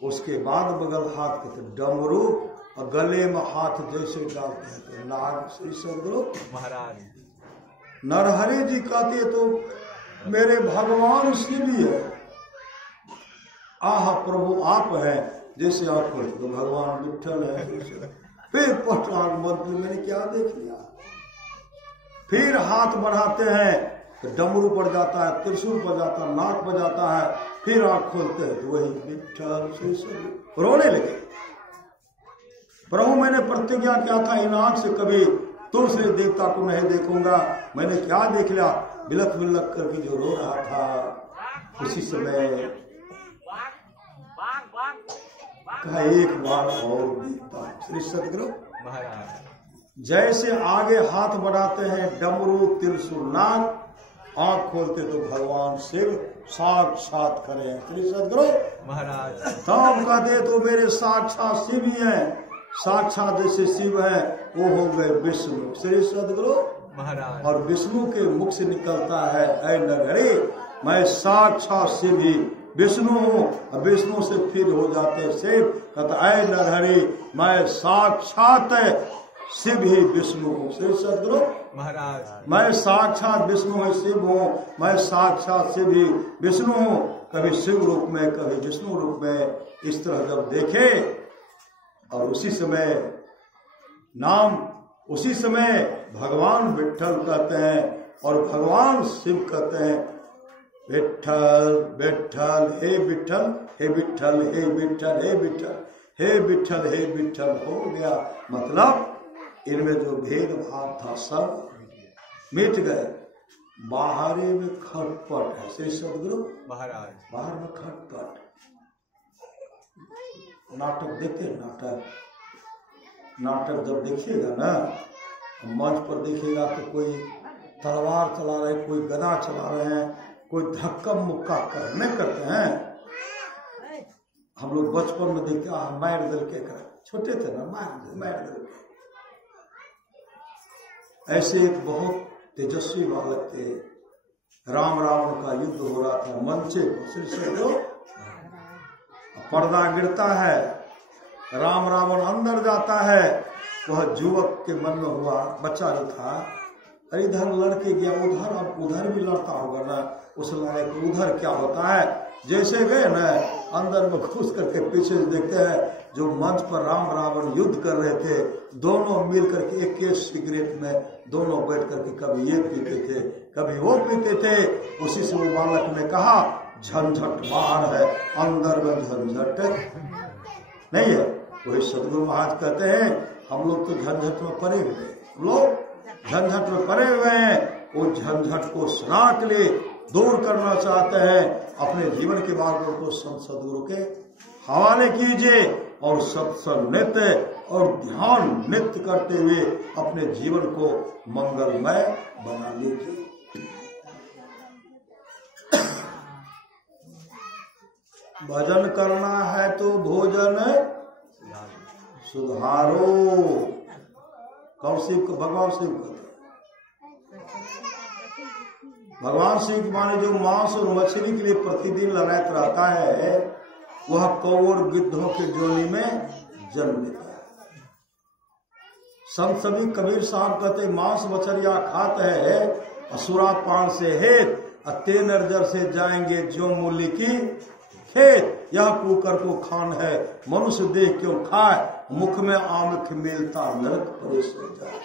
उसके बाद बगल हाथ के डमरू, और गले में हाथ जैसे डालते हैं तो नाग। श्री सदगुरु महाराज नरहरि जी कहते तो मेरे भगवान शिव ही है, आह प्रभु आप हैं। जैसे आप तो भगवान विट्ठल है। फिर पटांग मंत्री मैंने क्या देख लिया। फिर हाथ बढ़ाते हैं तो डमरू पड़ जाता है, त्रिशूल पड़ जाता है, नाक पर जाता है। फिर आंख खोलते हैं तो वही विट्ठल। श्री सदगुरु रोने लगे, प्रभु मैंने प्रतिज्ञा किया था इन आंख से कभी दूसरे देवता को नहीं देखूंगा। मैंने क्या देख लिया, बिलख बिलख करके जो रो रहा था। उसी समय कहा एक बार और देखता। श्री सदगुरु महाराज जैसे आगे हाथ बढ़ाते हैं डमरू त्रिशूल नाग, आंख खोलते तो भगवान शिव साक्षात करें। श्री सदगुरु महाराज तब कहते तो मेरे साक्षात शिव ही है, साक्षात जैसे शिव है वो हो गए विष्णु। श्री सदगुरु महाराज और विष्णु के मुख से निकलता है ऐ नरहरि मैं साक्षात शिव ही विष्णु हूँ। और विष्णु से फिर हो जाते शिव, कहता ऐ नरहरि मैं साक्षात शिव ही विष्णु हूँ। श्री सदगुरु महाराज मैं साक्षात विष्णु ही शिव हूँ, मैं साक्षात शिव ही विष्णु हूँ। कभी शिव रूप में कभी विष्णु रूप में, इस तरह जब देखे और उसी समय नाम, उसी समय भगवान विट्ठल कहते हैं और भगवान शिव कहते हैं विट्ठल विट्ठल हे विट्ठल हे विट्ठल हे विट्ठल हे विट्ठल हे विट्ठल हे विट्ठल हो गया। मतलब इनमें जो भेदभाव था सब मिट गए। बाहरी में खटपट है। श्री सदगुरु महाराज बाहर में खटपट। नाटक देखते हैं, नाटक जब देखिएगा ना, मंच पर देखिएगा तो कोई तलवार चला रहे, कोई गदा चला रहे हैं, कोई धक्का मुक्का करने करते हैं। हम लोग बचपन में देखते मार दल के कर, छोटे थे ना, मार दल के। ऐसे एक बहुत तेजस्वी बालक थे, राम रावण का युद्ध हो रहा था मंचे पर। पर्दा गिरता है, राम रावण अंदर जाता है। वह युवक के मन में हुआ, बच्चा जो था, अरे इधर लड़के गया उधर, अब उधर भी लड़ता होगा ना, उस लड़के को उधर क्या होता है। जैसे गए ना अंदर में घुस करके पीछे देखते हैं जो मंच पर राम रावण युद्ध कर रहे थे, दोनों मिल करके एक सिगरेट में दोनों बैठ करके कभी ये पीते थे कभी वो पीते थे। उसी से वो बालक ने कहा झंझट बाहर है, अंदर में झंझट नहीं है। वही सदगुरु महाराज कहते हैं हम लोग तो झंझट में पड़े हुए, लोग झंझट में पड़े हुए हैं। वो झंझट को सुना के लिए दूर करना चाहते हैं, अपने जीवन के मार्ग को संत सदगुरु के हवाले कीजिए और सत्संग नृत्य और ध्यान नृत्य करते हुए अपने जीवन को मंगलमय बना लीजिए। भजन करना है तो भोजन सुधारो। कौन शिव को भगवान शिव कहते, भगवान शिव माने जो मांस और मछली के लिए प्रतिदिन ललायत रहता है, वह कौर गिद्धों के जोनी में जन्म लेता है। संत सभी कबीर साहब कहते मांस मछलियां खाते है असुरा पान से हेत, अते नरजर से जाएंगे जो मूली की खेत। यह कुकर को खान है मनुष्य देख क्यों खाए, मुख में आमुख मिलता नरक प्रवेश हो जाए।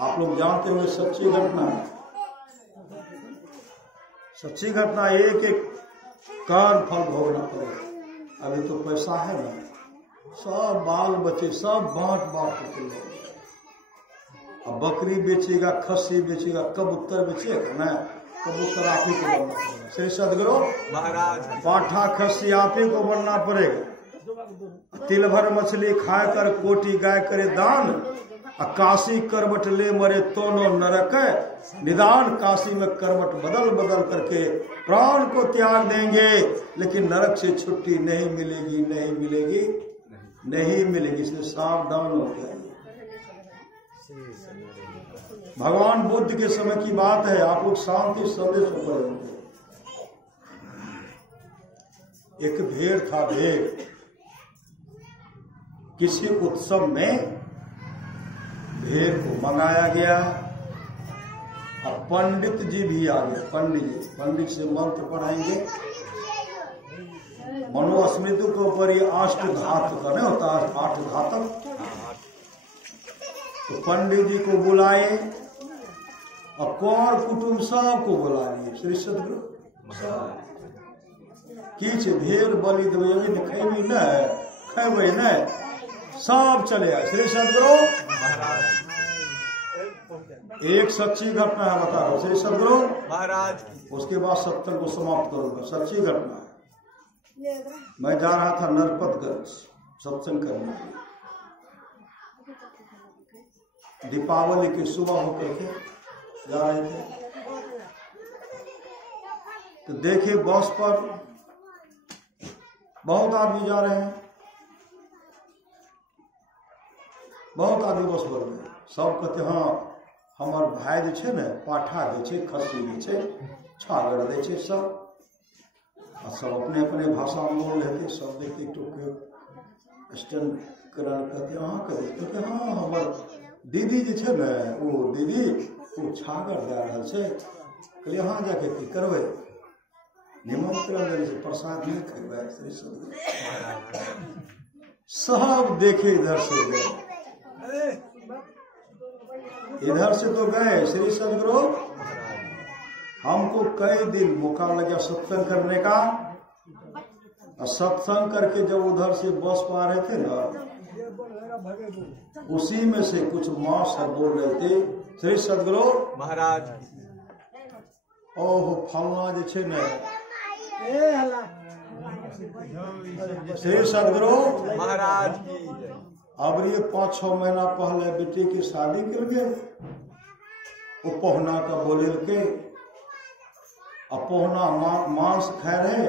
आप लोग जानते हुए सच्ची घटना है, सच्ची घटना। एक एक कर्म फल भोगना पड़ेगा। अभी तो पैसा है ना, सब बाल बच्चे सब बांट करके ले। अब बकरी बेचेगा, खस्सी बेचेगा, कबूतर बेचेगा ना, कबूतर आप ही को बनना पड़ेगा। श्री सदगुरु महाराज पाठा खस्सी आप ही को बनना पड़ेगा। तिल भर मछली खाए कर कोटी गाय करे दान, काशी करवट ले मरे दोनों नरक निदान। काशी में करवट बदल बदल करके प्राण को त्याग देंगे, लेकिन नरक से छुट्टी नहीं मिलेगी, नहीं मिलेगी, नहीं मिलेगी। इसलिए सावधान हो जाइए। भगवान बुद्ध के समय की बात है, आप लोग शांति संदेश पढ़े होंगे। एक भेड़ था, भेड़ किसी उत्सव में भेड़ को मंगाया गया और पंडित जी भी आ गए। पंडित से मंत्र पढ़ाएंगे। मनुस्मृति के ऊपर ये अष्ट धातु का नहीं होता, 8 धातु। तो पंडित जी को बुलाए और कौर कुटुंब सबको बुला लिए। श्री सदगुरु किछ भेड़ बलि देवे खेबी न खेबे न, सब चले आए। श्री सदगुरु एक सच्ची घटना है, बता रहा हूँ श्री सदगुरु महाराज। उसके बाद सत्संग को समाप्त करूंगा। सच्ची घटना है। मैं जा रहा था नरपतगंज सत्संग करने के लिए। दीपावली की सुबह होकर के जा रहे थे तो देखे बस पर बहुत आदमी जा रहे हैं, बहुत आदमी बस पर गए। सब कहते हाँ हमार भाई जे छै ने पाठा दै छै, खस्सी दै छै, छागर दै छै सब, और सब अपने अपने भाषा में बोल रहे थे। सब देखते टोके स्टैंड करण कहते हाँ कहते हाँ हमार दीदी जे छै ने वो दीदी वो छागर दे रहा छै। कहलिए हाँ जाके की करबै, निमंत्रण देने से प्रसाद नहीं खेबै। श्री सदगुरु सब देखे इधर से गए, इधर से तो गए। श्री सदगुरु हमको कई दिन मौका लगा सत्संग करने का, और सत्संग करके जब उधर से बस पा रहे थे ना, उसी में से कुछ माँ सब बोल रहे थे श्री सदगुरु महाराज। ओह फलना जे छै ने श्री सदगुरु महाराज। अब ये 5-6 महीना पहले बेटी की शादी कर गए, वो पहुना का बोले के पहुना मांस खाए रहे,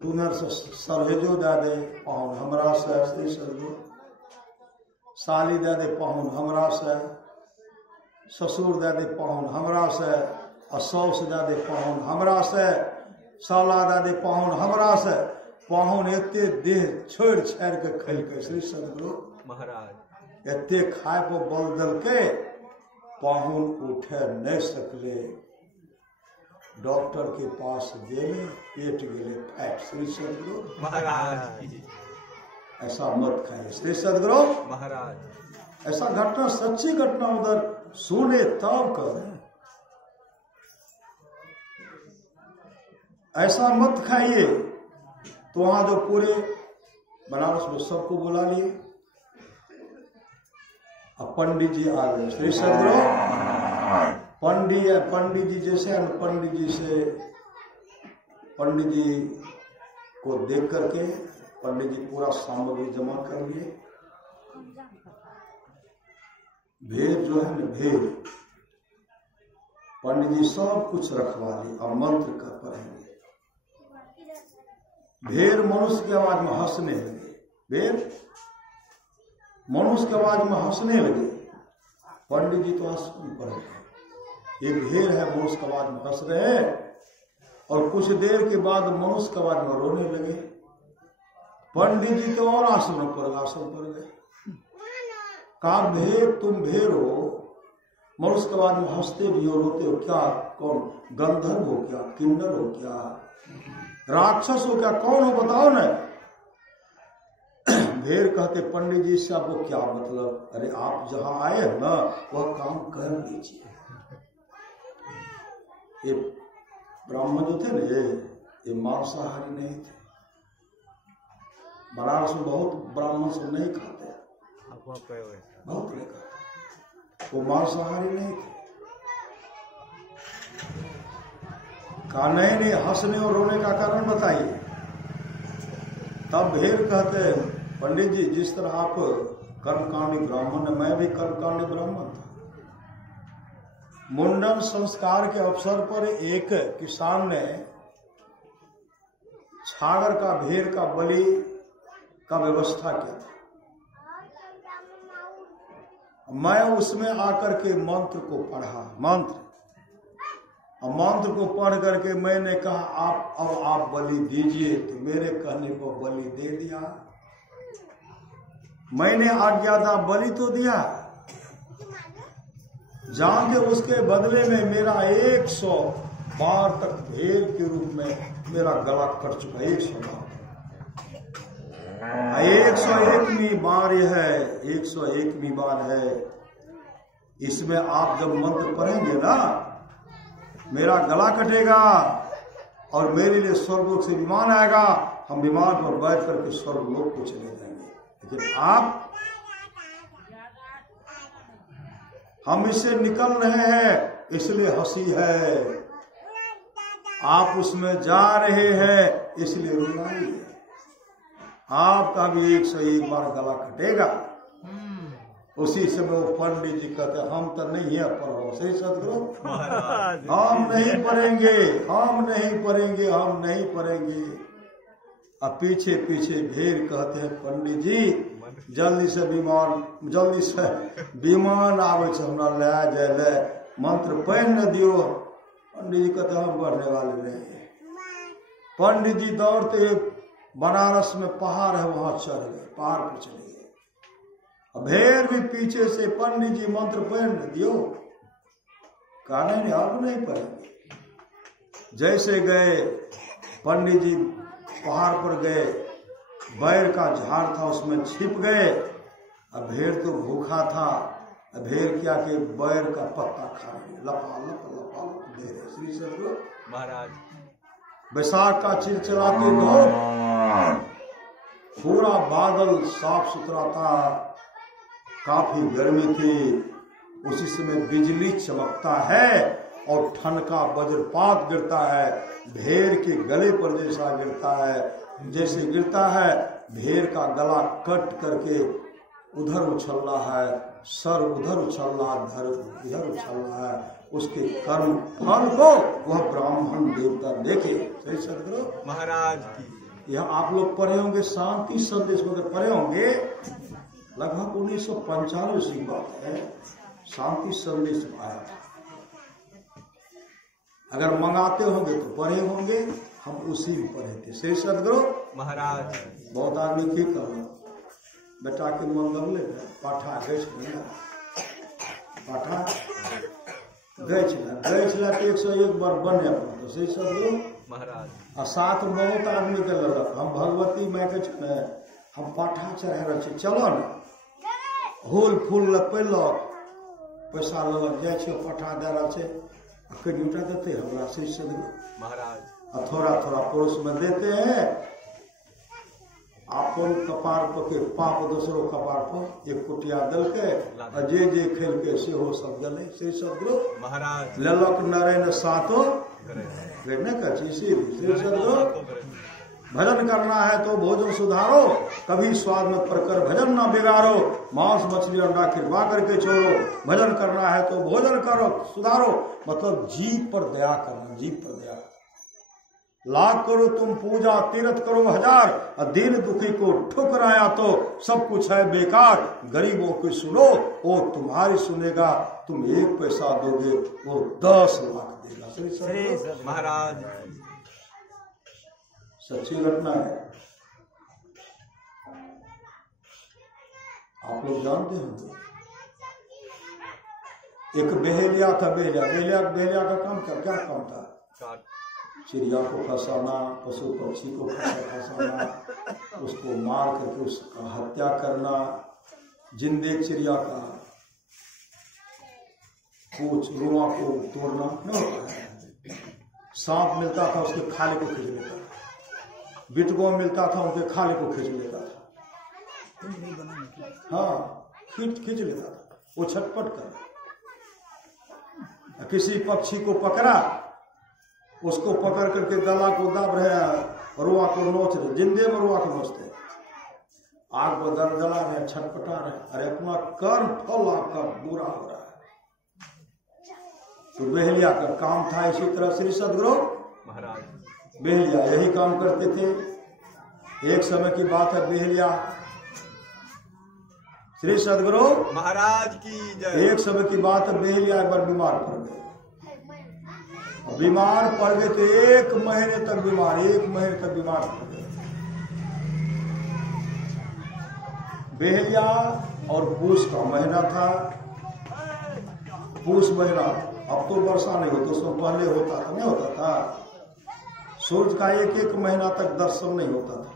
तुनर से सरहेजो दे दे पाहुन हमरा से। श्री सदगुरु साली दे दे पाहुन हमरा से, ससुर दे दे पाहुन हमरा से, और साउस दे दे पाहुन हमरा से, साला दे दे पाहुन हमरा से। पाहुन एते देह छोड़ छाड़ के खेलके श्री सदगुरु महाराज। एते खाए पर बल दल के पाहुन उठे नहीं सकले, डॉक्टर के पास गेले, पेट गेले फैट। श्री सदगुरु महाराज। ऐसा मत खाए श्री सदगुरु महाराज। ऐसा घटना सच्ची घटना उधर सुने तब करें, ऐसा मत खाइए। तो वहां जो पूरे बनारस में सबको बुला लिए, अब पंडित जी आ गए। श्री सदगुरु पंडित जी जैसे पंडित जी से पंडित जी को देख करके पंडित जी पूरा सामग्री जमा कर लिए। भेद जो है ना भेद, पंडित जी सब कुछ रखवा लिए और मंत्र का पढ़ेंगे। भेड़ मनुष्य की आवाज में हंसने लगे, भेड़ मनुष्य की आवाज में हंसने लगे। पंडित जी तो हंस पड़े, ये भेड़ है मनुष्य की आवाज में हंस रहे हैं, और कुछ देर के बाद मनुष्य की आवाज में रोने लगे। पंडित जी तो और आसन पर गए। कहा भेड़ तुम भेड़ हो, मनुष्य की आवाज में हंसते भी हो रोते हो क्या? कौन गंधर्व हो क्या, किन्नर हो क्या, राक्षस हो क्या, कौन हो बताओ ना। भेड़ कहते पंडित जी से आपको क्या मतलब? अरे आप जहां आए हैं ना वह काम कर लीजिए। ये ब्राह्मण जो थे ना ये मांसाहारी नहीं थे। बनारस में बहुत ब्राह्मण सब नहीं खाते, बहुत नहीं खाते, वो मांसाहारी नहीं थे। कहा नहीं हंसने और रोने का कारण बताइए। तब भेड़ कहते पंडित जी जिस तरह आप कर्मकांडी ब्राह्मण है, मैं भी कर्मकांडी ब्राह्मण था। मुंडन संस्कार के अवसर पर एक किसान ने छागर का भेड़ का बलि का व्यवस्था किया था। मैं उसमें आकर के मंत्र को पढ़ा, मंत्र को पढ़ करके मैंने कहा आप बलि दीजिए, तो मेरे कहने को बलि दे दिया। मैंने आज्ञादा बलि तो दिया, जान के उसके बदले में मेरा 100 बार तक भेड़ के रूप में मेरा गला कट चुका। 100 बार, 101वीं बार यह है, 101वीं बार है। इसमें आप जब मंत्र पढ़ेंगे ना, मेरा गला कटेगा और मेरे लिए स्वर्गलोक से विमान आएगा, हम विमान पर बैठ करके स्वर्गलोक को चले जाएंगे। लेकिन आप हम इससे निकल रहे हैं इसलिए हंसी है, आप उसमें जा रहे हैं इसलिए रुलाई है। आपका भी 101 बार गला कटेगा। उसी समय वो पंडित जी कहते हम तो नहीं है पढ़ो। सही सदगुरु, हम नहीं पढ़ेंगे, हम नहीं पढ़ेंगे, हम नहीं पढ़ेंगे। अब पीछे पीछे भेड़ कहते हैं पंडित जी जल्दी से विमान आवे हमरा ले जाए, मंत्र पढ़ न दियो। पंडित जी कहते हम पढ़ने वाले नहीं। पंडित जी दौड़ते बनारस में पहाड़ है वहां चढ़ गए, पहाड़ पर चले गए। भेड़ भी पीछे से पंडित जी मंत्र पढ़ न दियो, कहा नहीं अब नहीं पढ़ेंगे। जैसे गए पंडित जी पहाड़ पर गए, बैर का झाड़ था उसमें छिप गए। अब भेड़ तो भूखा था, भेड़ क्या कि बैर का पत्ता खा रहे, लपा लप लपा लप दे रहे। श्री सदगुरु महाराज बैसाख का चिलचिलाते धूप, पूरा बादल साफ सुथरा था, काफी गर्मी थी। उसी समय बिजली चमकता है और ठनका वज्रपात गिरता है, भेड़ के गले पर जैसा गिरता है। जैसे गिरता है भेड़ का गला कट करके उधर उछल रहा है, सर उधर उछल रहा है, धड़ इधर उछल रहा है। उसके कर्म फल को वह ब्राह्मण देवता देखे। सही सदगुरु महाराज की यह आप लोग पढ़े होंगे शांति संदेश में, पढ़े होंगे लगभग 1995 की बात है, शांति संदेश आया था। अगर मंगाते होंगे तो पढ़े होंगे, हम उसी में पढ़े थे। श्री सदगुरु महाराज बहुत आदमी की करना बेटा के मंगल ले पाठा गैस पाठा गैस के 101 बार बने अपना। श्री सदगुरु महाराज आ साथ बहुत आदमी के लड़क हम भगवती माई के छे हम पाठा चढ़ा रहे चलो न होल फूल पैलक पैसा ललक जाए पाठा दे रहा है, कनिटा देते हमरा। श्री सदगुरु महाराज थोड़ा थोड़ा पड़ोस में देते हैं, अपन कपार पर के पाप दोसरो कपार पर एक कुटिया दल के जे जे खेल के से हो सब गले। श्री सदगुरु महाराज ललक नारायण सातो न कची। श्री सदगुरु भजन करना है तो भोजन सुधारो, कभी स्वाद में पड़कर भजन ना बिगाड़ो, मांस मछली अंडा कृपा करके छोड़ो। भजन करना है तो भोजन करो सुधारो, मतलब जीव पर दया करना, जीव पर दया। लाख करो तुम पूजा तीर्थ करो 1000, और दीन दुखी को ठुकराया तो सब कुछ है बेकार। गरीबों की सुनो वो तुम्हारी सुनेगा, तुम 1 पैसा दोगे वो 10 लाख देगा। श्री महाराज सच्ची घटना है, आप लोग जानते होंगे। एक बेहलिया था, बेहलिया का काम क्या काम था? चिड़िया को फंसाना, पशु पक्षी को फंसाना, उसको मार करके उसका हत्या करना, जिंदे चिड़िया का पूछ रुआ को तोड़ना नहीं होता है। सांप मिलता था उसके खाले को खींच लेता था, बिटगो मिलता था उनके खाले को खींच लेता था। हाँ खींच लेता था वो छटपट कर। किसी पक्षी को पकड़ा, उसको पकड़ करके गला को दाब रहे हैं, रुआ को नोच रहे, जिंदे में रुआ को नोचते, आग पर दरदरा रहे, छटपटा रहे। अरे अपना कर्म फल आपका बुरा हो रहा है। तो बेहलिया का काम था इसी तरह। श्री सदगुरु महाराज बेहलिया यही काम करते थे। एक समय की बात है, बेहलिया श्री सदगुरु महाराज की जय। एक समय की बात है, बेहलिया एक बार बीमार पड़ गए। बीमार पड़ गए तो 1 महीने तक बीमार पड़ गए। बेहलिया और पूस का महीना था, पूस महीना। अब तो वर्षा नहीं होती, उसमें पहले होता था, नहीं होता था। सूरज का 1 महीना तक दर्शन नहीं होता था।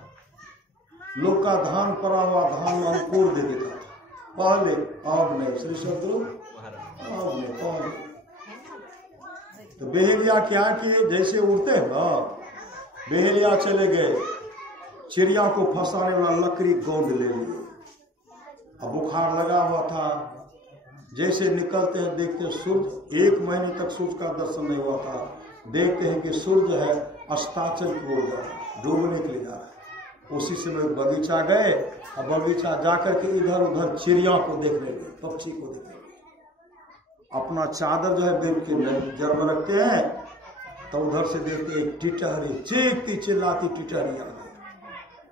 लोग का धान पड़ा हुआ धान अंकुर दे देता था पहले, अब नहीं। श्री सदगुरु अब नहीं, पहले तो बेहलिया क्या किए, जैसे उड़ते हैं ना, बेहलिया चले गए, चिड़िया को फंसाने वाला लकड़ी गोंद ले लिए। अब बुखार लगा हुआ था, जैसे निकलते हैं देखते हैं सूर्य 1 महीने तक सूर्य का दर्शन नहीं हुआ था, देखते हैं कि सूर्य है अस्ताचल की ओर जा रहा है, डूबने के लिए जा रहा है। उसी समय बगीचा गए और बगीचा जाकर के इधर उधर चिड़िया को देखने लगे, पक्षी को देखने लगे। अपना चादर जो है बेल के जड़ में रखते हैं, तो उधर से देखते एक टिटहरी चीखती चिल्लाती टिटहरी आ गई,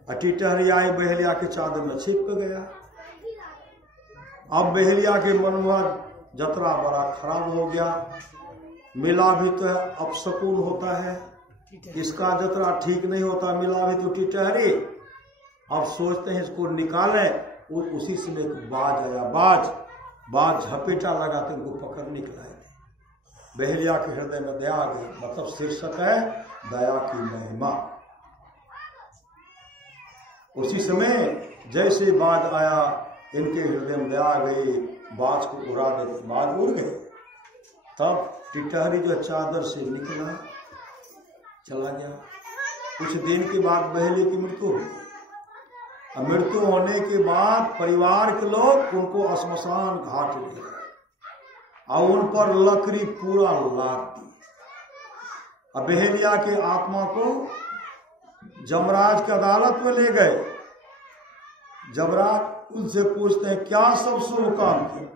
और टिटहरी आई बहेलिया के चादर में छिप गया। अब बहेलिया के मन में जतरा बड़ा खराब हो गया, मिला भी तो अपशकुन होता है, इसका जतरा ठीक नहीं होता, मिला भी तो टिटहरी। अब सोचते हैं इसको निकालें। उसी समय एक बाज आया, बाज झपेटा लगाते उनको पकड़ने के लाए थे। बहेलिया के हृदय में दया आ गई, मतलब शीर्षक है दया की महिमा। उसी समय जैसे बाज आया, इनके हृदय में दया आ गई, बाज को उड़ा देते, बाज उड़ गए। तब टिटहरी जो चादर से निकला चला गया। कुछ दिन के बाद बहेली की मृत्यु हुई। अब मृत्यु होने के बाद परिवार के लोग उनको श्मशान घाट ले गए और उन पर लकड़ी पूरा लाद दी। अब बहेलिया के आत्मा को जमराज की अदालत में ले गए। जमराज उनसे पूछते हैं क्या सब शुभ काम किया?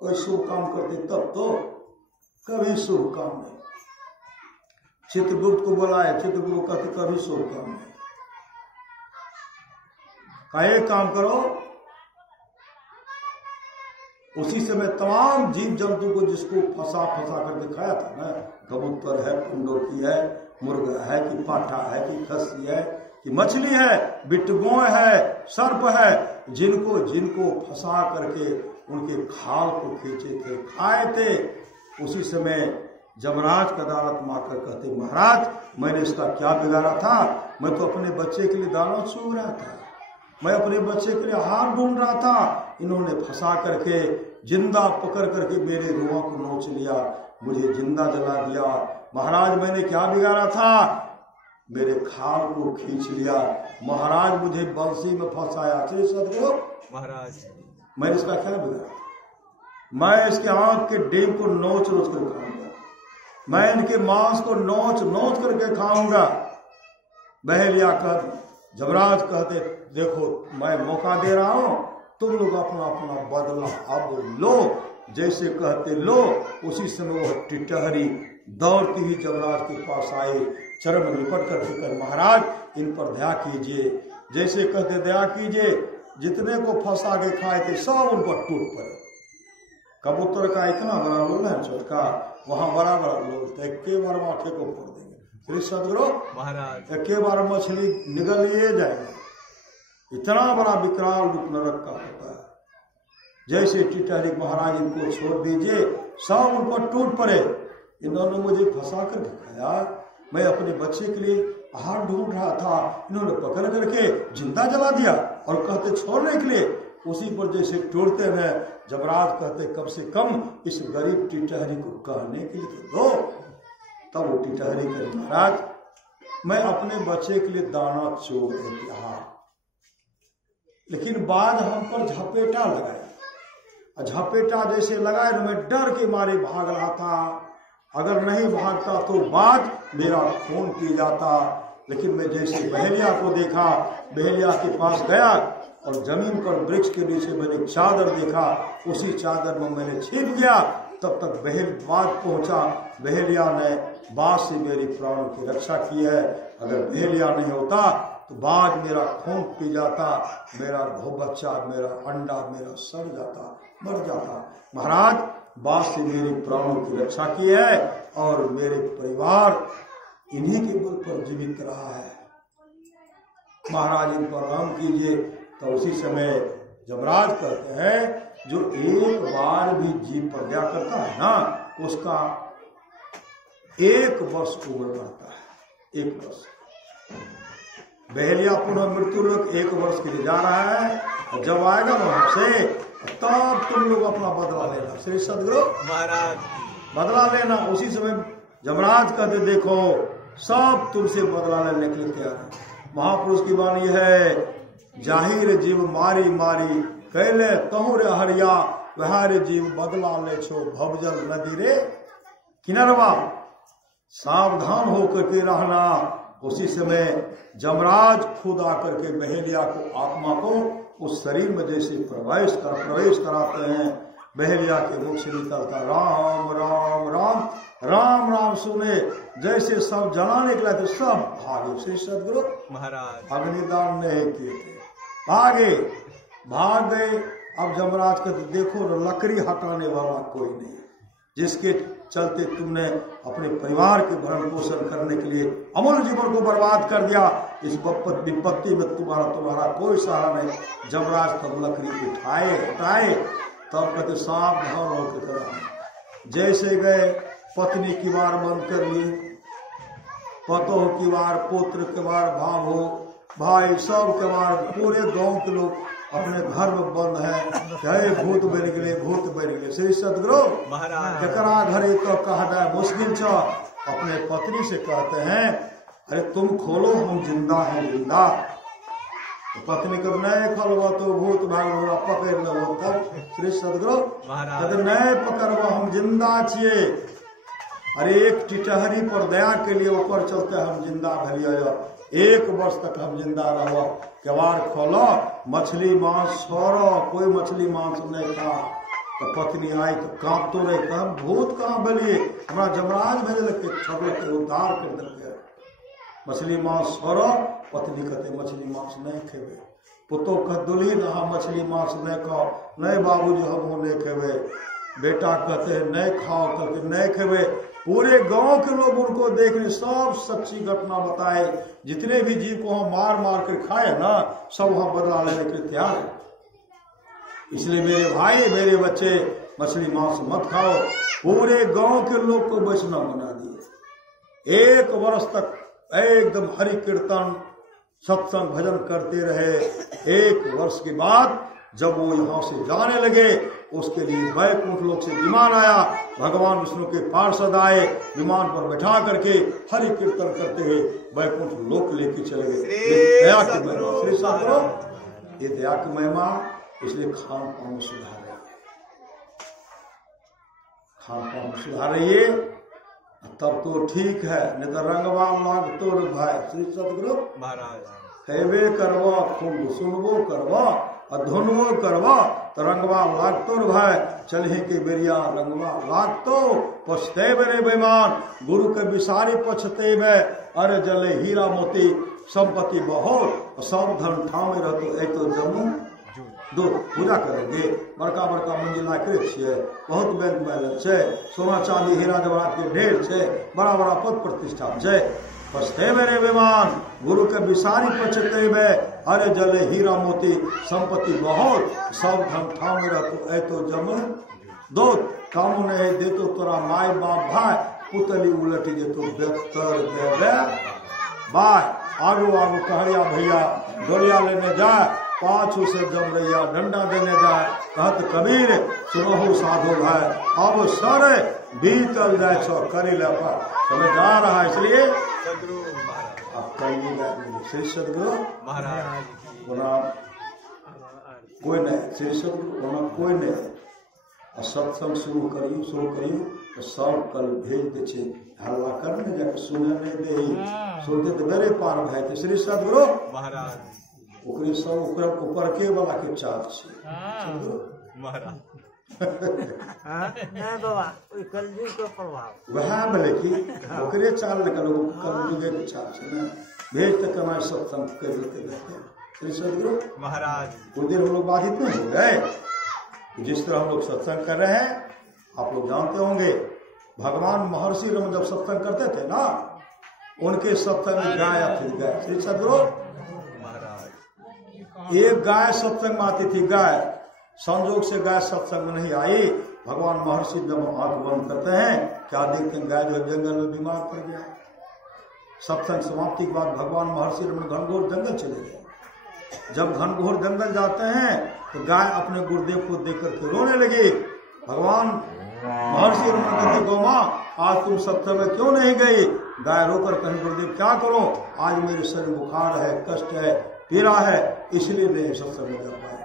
कोई शुभ काम करते तब तो, कभी शुभ काम नहीं। चित्रगुप्त को बुलाए, चित्रगुप्त कहते कभी शुभ काम नहीं। का एक काम करो, उसी समय तमाम जीव जंतु को जिसको फंसा करके खाया था ना, कबूतर है, पंडोकी है, मुर्गा है कि पाठा है कि खस्सी है कि मछली है, बिटगोय है, सर्प है, जिनको फंसा करके उनके खाल को खींचे थे, खाए थे। उसी समय जमराज की अदालत में आकर कहते महाराज मैंने इसका क्या बिगाड़ा था? मैं तो अपने बच्चे के लिए दाना चूग रहा था, मैं अपने बच्चे के लिए आहार ढूंढ रहा था, इन्होंने फंसा करके जिंदा पकड़ करके मेरे रुआ को नोच लिया, मुझे जिंदा जला दिया। महाराज मैंने क्या बिगाड़ा था? मेरे खाल को खींच लिया। महाराज मुझे बंसी में फंसाया। सदगुरु महाराज मैंने इसका क्या बिगाड़ा? मैं इसके आंख के डेम को नोच कर खाऊंगा, मैं इनके मांस को नोच करके खाऊंगा। बहेलिया कर जमराज कहते देखो मैं मौका दे रहा हूं, तुम लोग अपना अपना बदला अब लो। जैसे कहते लो, उसी समय वह टिटहरी दौड़ती हुई जमराज के पास आई, चरण में लिपट करके कर महाराज इन पर दया कीजिए। जैसे कहते दया कीजिए, जितने को फंसा के खाए थे सब उन पर टूट पड़े। कबूतर का इतना बड़ा लोल है छोटका, वहां बड़ा लोल थे, एक बार माथे को फोड़ देंगे। श्री सदगुरु महाराज एक बार मछली निगल लिए जाएगा, इतना बड़ा विकराल रूप नरक का होता है। जैसे टिटहरी महाराज इनको छोड़ दीजिए, सब उन पर टूट पड़े। इन्होंने मुझे फंसा कर दिखाया, मैं अपने बच्चे के लिए आहार ढूंढ रहा था, इन्होंने पकड़ करके जिंदा जला दिया और कहते छोड़ने के लिए। उसी पर जैसे तोड़ते हैं, जमराज कहते कम से कम इस गरीब टिटहरी को कहने के लिए दो। तब वो टिटहरी कहते महाराज मैं अपने बच्चे के लिए दाना चोग रही थी आहार, लेकिन बाद हम पर झपेटा लगाया। झपेटा जैसे लगाए तो मैं डर के मारे भाग रहा था, अगर नहीं भागता तो बाद मेरा खून पी जाता। लेकिन मैं जैसे बहेलिया को देखा, बहेलिया के पास गया और जमीन पर वृक्ष के नीचे मैंने चादर देखा, उसी चादर में मैंने छिप गया। तब तक बाज पहुंचा, बहेलिया ने बाज से मेरी प्राणों की रक्षा की है। अगर बहेलिया नहीं होता तो बाज मेरा खून पी जाता, मेरा बच्चा, मेरा अंडा मेरा सड़ जाता, मर जाता। महाराज बाज से मेरी प्राणों की रक्षा की है और मेरे परिवार इन्हीं के बल पर जीवित रहा है। महाराज इन पर राम कीजिए। तो उसी समय जमराज कहते हैं जो एक बार भी जीव पर दया करता है ना, उसका 1 वर्ष उम्र बढ़ता है। 1 वर्ष। बहेलिया पुनः मृत्यु लोक 1 वर्ष के लिए जा रहा है, जब आएगा वहां से तब तुम लोग अपना बदला लेना। श्री सदगुरु महाराज बदला लेना। उसी समय जमराज कहते देखो सब तुमसे बदला लेने के लिए तैयार है। महापुरुष की वाणी है, जाहिर जीव मारी मारी कैले तहुर हरिया, वह रे जीव बदला ले छो भवजल नदी रे किनरवा, सावधान होकर के रहना। उसी समय जमराज खुद आकर के बहेलिया को, आत्मा को उस शरीर में जैसे प्रवेश कराते हैं, बहेलिया के मुख से निकलता राम राम राम राम राम सुने। जैसे सब जला निकला तो सब भागे। श्री सदगुरु महाराज अग्निदान नहीं किए थे, भाग गए। अब जमराज कहते देखो लकड़ी हटाने वाला कोई नहीं, जिसके चलते तुमने अपने परिवार के भरण पोषण करने के लिए अमूल्य जीवन को बर्बाद कर दिया। इस विपत्ति में तुम्हारा कोई सहारा नहीं। जमराज तब लकड़ी उठाए तब कहते सावधान होकर करा। जैसे गए पत्नी की वार बंद कर लिए, पतोह की वार, पुत्र के वार, भाई सब के वार, पूरे गांव के लोग अपने घर में बंद है। भूत बन गए। श्री सदगुरु महाराज जकरा घरे तो कहना मुश्किल छ। अपने पत्नी से कहते हैं अरे तुम खोलो, हम जिंदा हैं, जिंदा। तो पत्नी को नहीं खोलवा तो भूत भाग पकड़ लो। तब श्री सदगुरु कहते नहीं पकड़वा, हम जिंदा छिए। अरे एक टिटहरी पर दया के लिए ऊपर चलते हम जिंदा भलिया, 1 वर्ष तक हम जिंदा रहो। केवाड़ खोलो, मछली मांस छोड़ो, कोई मछली मांस नहीं खा। तो पत्नी आई तो कांप तो रही, हम भूत कहाँ बलिए, हमारा जमराज भेजल के छोड़े के उद्धार कर दिल। मछली मांस छोड़ो। पत्नी कहते मछली मांस नहीं खेबे। पुतो कह दुल्हीन हम मछली मांस नहीं खाओ। नहीं बाबूजी हम नहीं खेबे। बेटा कहते हैं नहीं खाओ, करके नहीं खेबे। पूरे गांव के लोग उनको देखने सब सच्ची घटना बताए। जितने भी जीव को हम मार कर खाए ना, सब वहां बदला लेने के तैयार है। इसलिए मेरे भाई मेरे बच्चे मछली मांस मत खाओ। पूरे गांव के लोग को वैष्णव बना दिए। 1 वर्ष तक एकदम हरि कीर्तन सत्संग भजन करते रहे। 1 वर्ष के बाद जब वो यहाँ से जाने लगे, उसके लिए वैकुंठ लोक से विमान आया। भगवान विष्णु के पार्षद आए, विमान पर बैठा करके हरि कीर्तन करते हुए वैकुंठ लोक लेके चले गए। दया की महिमा। श्री सदगुरु ये दया की महिमा। इसलिए खान पान में सुधार रही है, खान पान में सुधार रही है, तब तो ठीक है। नहीं तो रंगवा लाग तोर भाई। श्री सदगुरु महाराज खेबे करवा, खूब सुनबो करवा और धुनबो करवा, तो रंगवा लागतो भाई। चलहे के बेरिया रंगवा लागतो, पछते रे बेमान। गुरु के बिसारी पछते में, अरे जले हीरा मोती संपत्ति बहुत, सब धन ठामे रहतो। एक तो जम्मू दो पूजा करेंगे, बड़का बड़का मंजिला करे छे, बहुत बैंक बैलेंस है, सोना चांदी हीरा जवाहरात के ढेर छे, बड़ा बड़ा पद प्रतिष्ठा छे। पछते मेरे विमान गुरु के बिसारी पछते में, अरे जले हीरा मोती संपत्ति बहुत, सब धन ठाम रहतो। ऐ तो जम दो कामू नहीं देतो तोरा माय बाप भाई, पुतली उलटी देतो बेहतर देवे बाय। आगो आगो कहरिया भैया डोलिया लेने जाए, पाछू से जम रैया डंडा देने जाए। कहत कबीर सुनहु साधु भाई, अब सारे बीतल जाए छो करी ले पर समय जा रहा है। इसलिए अब करिए श्री सदगुरु महाराज होना कोई नहीं, श्री सदगुरु होना कोई नहीं। सत्संग शुरू करिए तो सब कल भेज दे छे, हल्ला करने जाके सुने नहीं दे, सुनते तो मेरे पार भाई थे। श्री सदगुरु महाराज ओकरे सब ऊपर के वाला के चाल छे महाराज नहीं बाबा कलयुग के प्रभाव वह बोले कि ओकरे चाल निकलो, कलयुग के चाल छे ना। भेज तक हमारे सत्संग कर लेते रहते। श्री सदगुरु महाराज कुछ देर हम लोग बाधित नहीं हो गए। जिस तरह हम लोग सत्संग कर रहे हैं, आप लोग जानते होंगे भगवान महर्षि रम जब सत्संग करते थे ना, उनके सत्संग में गाय आती थी। गाय श्री सदगुरु महाराज एक गाय सत्संग में आती थी। गाय संजोग से गाय सत्संग में नहीं आई। भगवान महर्षि जब आंख बंद करते हैं, क्या देखते हैं गाय जो जंगल में बीमार पड़ गया। सत्संग समाप्ति के बाद भगवान महर्षि रमन घनघोर जंगल चले गए। जब घनघोर जंगल जाते हैं तो गाय अपने गुरुदेव को देख करके रोने लगी। भगवान महर्षि रमन कहते गौ मां आज तुम सत्संग में क्यों नहीं गई? गाय रोकर कहीं गुरुदेव क्या करो, आज मेरे शरीर बुखार है, कष्ट है, पीड़ा है, इसलिए नहीं सत्संग में जा पाए।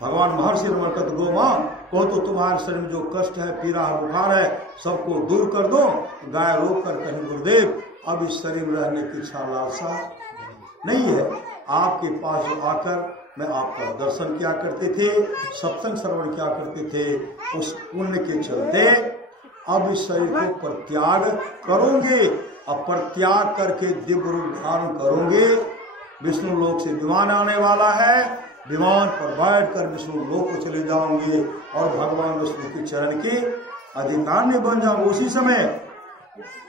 भगवान महर्षि रमणकत गोमा को तो तुम्हारे शरीर में जो कष्ट है, पीड़ा है, बुखार है, सबको दूर कर दो। गाय रोक कर कहीं गुरुदेव अब इस शरीर में रहने की इच्छा लालसा नहीं है। आपके पास जो आकर मैं आपका दर्शन किया करते थे, सत्संग श्रवण किया करते थे, उस पुण्य के चलते अब इस शरीर को परित्याग करोगे। अब परित्याग करके दिव्य रूप धारण करोगे। विष्णु लोक से विमान आने वाला है, विमान पर बैठकर विष्णु लोक को चले जाओगे और भगवान विष्णु के चरण की अधिकारी बन जाओगे। उसी समय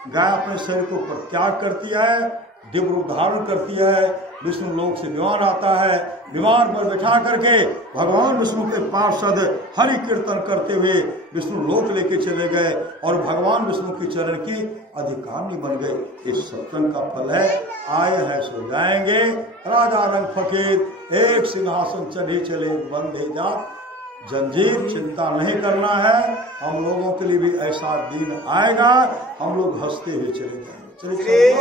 गाय अपने शरीर को परित्याग करती है, दिव्य रूप धारण करती है, विष्णु लोक से विमान आता है, विमान पर बैठा करके भगवान विष्णु के पार्षद हरि कीर्तन करते हुए विष्णु लोक लेके चले गए और भगवान विष्णु के चरण की अधिकारी बन गए। इस सत्संग का फल है। आए हैं सो जाएंगे, राजा रंग फकीर एक सिंहासन चढ़े चले बंधे जा जंजीर। चिंता नहीं करना है, हम लोगों के लिए भी ऐसा दिन आएगा, हम लोग हंसते हुए चले जाएंगे। श्री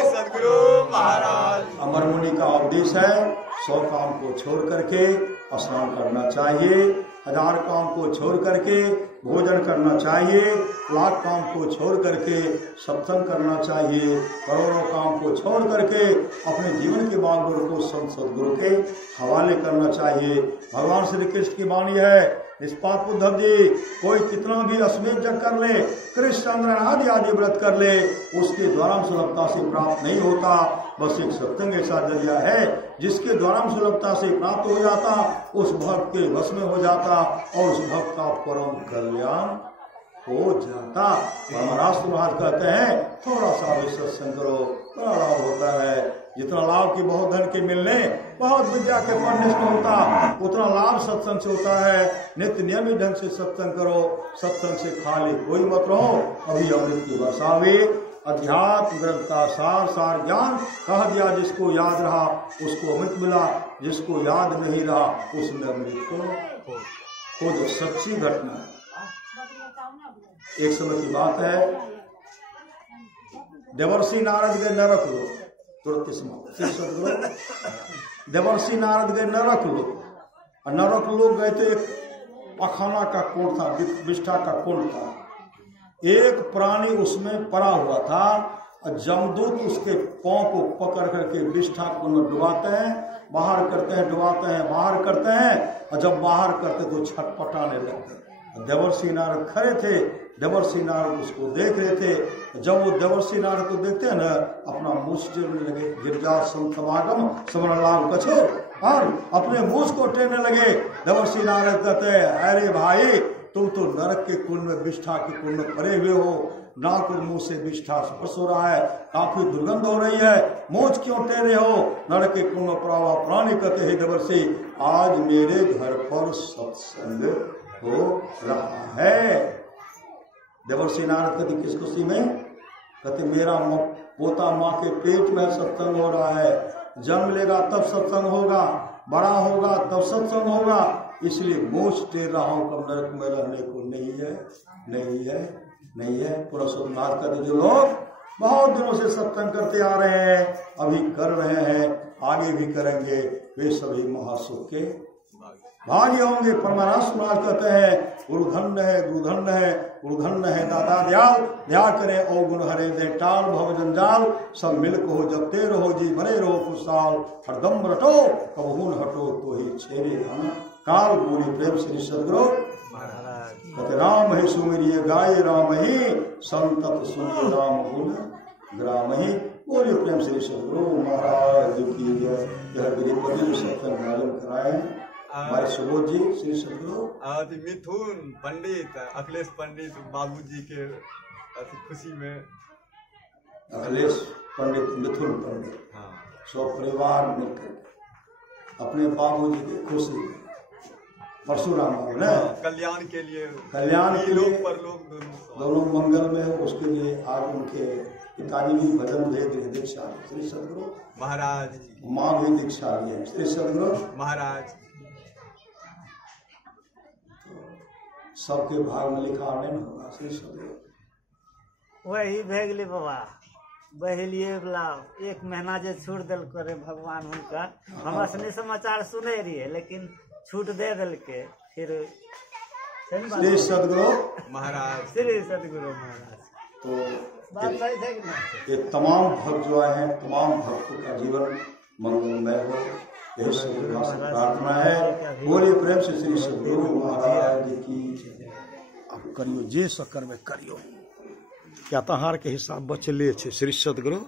सद्गुरु महाराज अमर मुनि का उपदेश है, 100 काम को छोड़ करके स्नान करना चाहिए, 1000 काम को छोड़ करके भोजन करना चाहिए, 1,00,000 काम को छोड़ करके सत्संग करना चाहिए, करोड़ों काम को छोड़ करके अपने जीवन के बागडोर को संत सदगुरु के हवाले करना चाहिए। भगवान श्री कृष्ण की वाणी है, निष्पाप उद्धव जी, कोई कितना भी अश्वमेध यज्ञ कर ले, कृष्ण चंद्रन आदि आदि व्रत कर ले, उसके द्वारा सुलभता से प्राप्त नहीं होता। बस एक सत्संग ऐसा जरिया है जिसके द्वारा सुलभता से प्राप्त हो जाता, उस भक्त के वश में हो जाता और उस भक्त का परम कल्याण हो जाता। महाराष्ट्र महाराज कहते हैं थोड़ा सा भी सत्संग करो, बड़ा लाभ होता है। जितना लाभ की बहुत धन के मिलने, बहुत विद्या के पढ़ने से होता, उतना लाभ सत्संग से होता है। नित्य नियमित ढंग से सत्संग करो, सत्संग से खाली कोई मत रहो। अभी अमृत की वर्षा हुई, अध्यात्म ग्रंथ का सार सार ज्ञान कह दिया। जिसको याद रहा उसको अमृत मिला, जिसको याद नहीं रहा उसने अमृत को खोजो। सच्ची घटना है। एक समय की बात है, देवर्षि नारद गए नरक लोग, तुरंत समाप्त। देवर्षि नारद गए नरक लोग, और नरक लोग गए तो एक पखाना का कुंड था, विष्ठा का कुंड था, एक प्राणी उसमें पड़ा हुआ था और जमदूत उसके पांव को पकड़ करके विष्ठा कुंड डुबाते हैं, बाहर करते हैं, डुबाते हैं, बाहर करते हैं, और जब बाहर करते तो छटपटाने लगते। देवर्षि नारद खड़े थे, देवर्षि नारद उसको देख रहे थे। जब वो देवर्षि नारद को देखते हैं ना, अपना मुँह टेरने लगे, गिरजा समागम समरण लाभ कछो, और अपने मुँह को टेरने लगे। देवर्षि नारद कहते हैं, अरे भाई तुम तो नरक के कुंड में, विष्ठा के कुंड में पड़े हुए हो, नाक और मुंह से विष्ठा स्पर्श हो रहा है, काफी दुर्गंध हो रही है, मोच क्यों टेरे हो? नरक के कुंड में पड़ा हुआ प्राणी कहते हैं, देवर्षि आज मेरे घर पर सत्संग हो रहा है। देवर्षि नारद कहते किस खुशी में? कहते मेरा पोता माँ के पेट में सत्संग हो रहा है, जन्म लेगा तब सत्संग होगा, बड़ा होगा तब सत्संग होगा, इसलिए मोच टेर रहा हूं, कब नरक में रहने को नहीं है, नहीं है, नहीं है। पुरुषोत्तम कहते जो लोग बहुत दिनों से सत्संग करते आ रहे हैं, अभी कर रहे हैं, आगे भी करेंगे, वे सभी महासुख के भाग्य होंगे। परमाराष्ट्र महाराज कहते हैं, गुरुधन्य है, गुरुधन्य है, गुरुधन्य है दादा दयाल, दया करें ओ गुण हरे दे टाल भव जंजाल, सब मिल को जपते रहो जी बने रहो खुशहाल, हरदम रटो कबहू न हटो तो ही छेरे धन काल। पूरी प्रेम श्री सदगुरु कहते राम ही सुमिरिय गाय राम ही संतत सुन राम गुण ग्राम ही। पूरी प्रेम श्री सदगुरु महाराज की जय। यह गिरिपति सत्संग मालूम कराए हमारे सुबोध जी श्री सदगुरु मिथुन पंडित, अखिलेश पंडित बाबूजी के खुशी में, अखिलेश पंडित, मिथुन पंडित, हाँ, सब परिवार मिलकर अपने बाबूजी की खुशी में, परशुराम ने कल्याण के लिए, कल्याण के लिए पर लोग दोनों मंगल में हो, उसके लिए आज उनके पिताजी भी भजन दे रहे दीक्षा श्री सदगुरु महाराज, माँ भी दीक्षा लिए श्री सदगुरु महाराज। सबके भाग में लिखा नहीं होगा श्री सदगुरु। वही भे गेलै बाबा, बहेलिए वाला एक महीना जे छूट दिल करे भगवान हुनका, हमरा सनी समाचार सुने रहिए लेकिन छूट दे दिलके। फिर सही बात श्री सदगुरु महाराज श्री सदगुरु महाराज तो बात सही थे कि नहीं? ये तमाम भक्त जो आए हैं, तमाम भक्तों का जीवन मंगलमय हो, यही सदगुरु से प्रार्थना है। बोलिए प्रेम से श्री सदगुरु महाराज की। अब करियो जे सकर में करियो, क्या तहार के हिसाब बचले छे श्री सदगुरु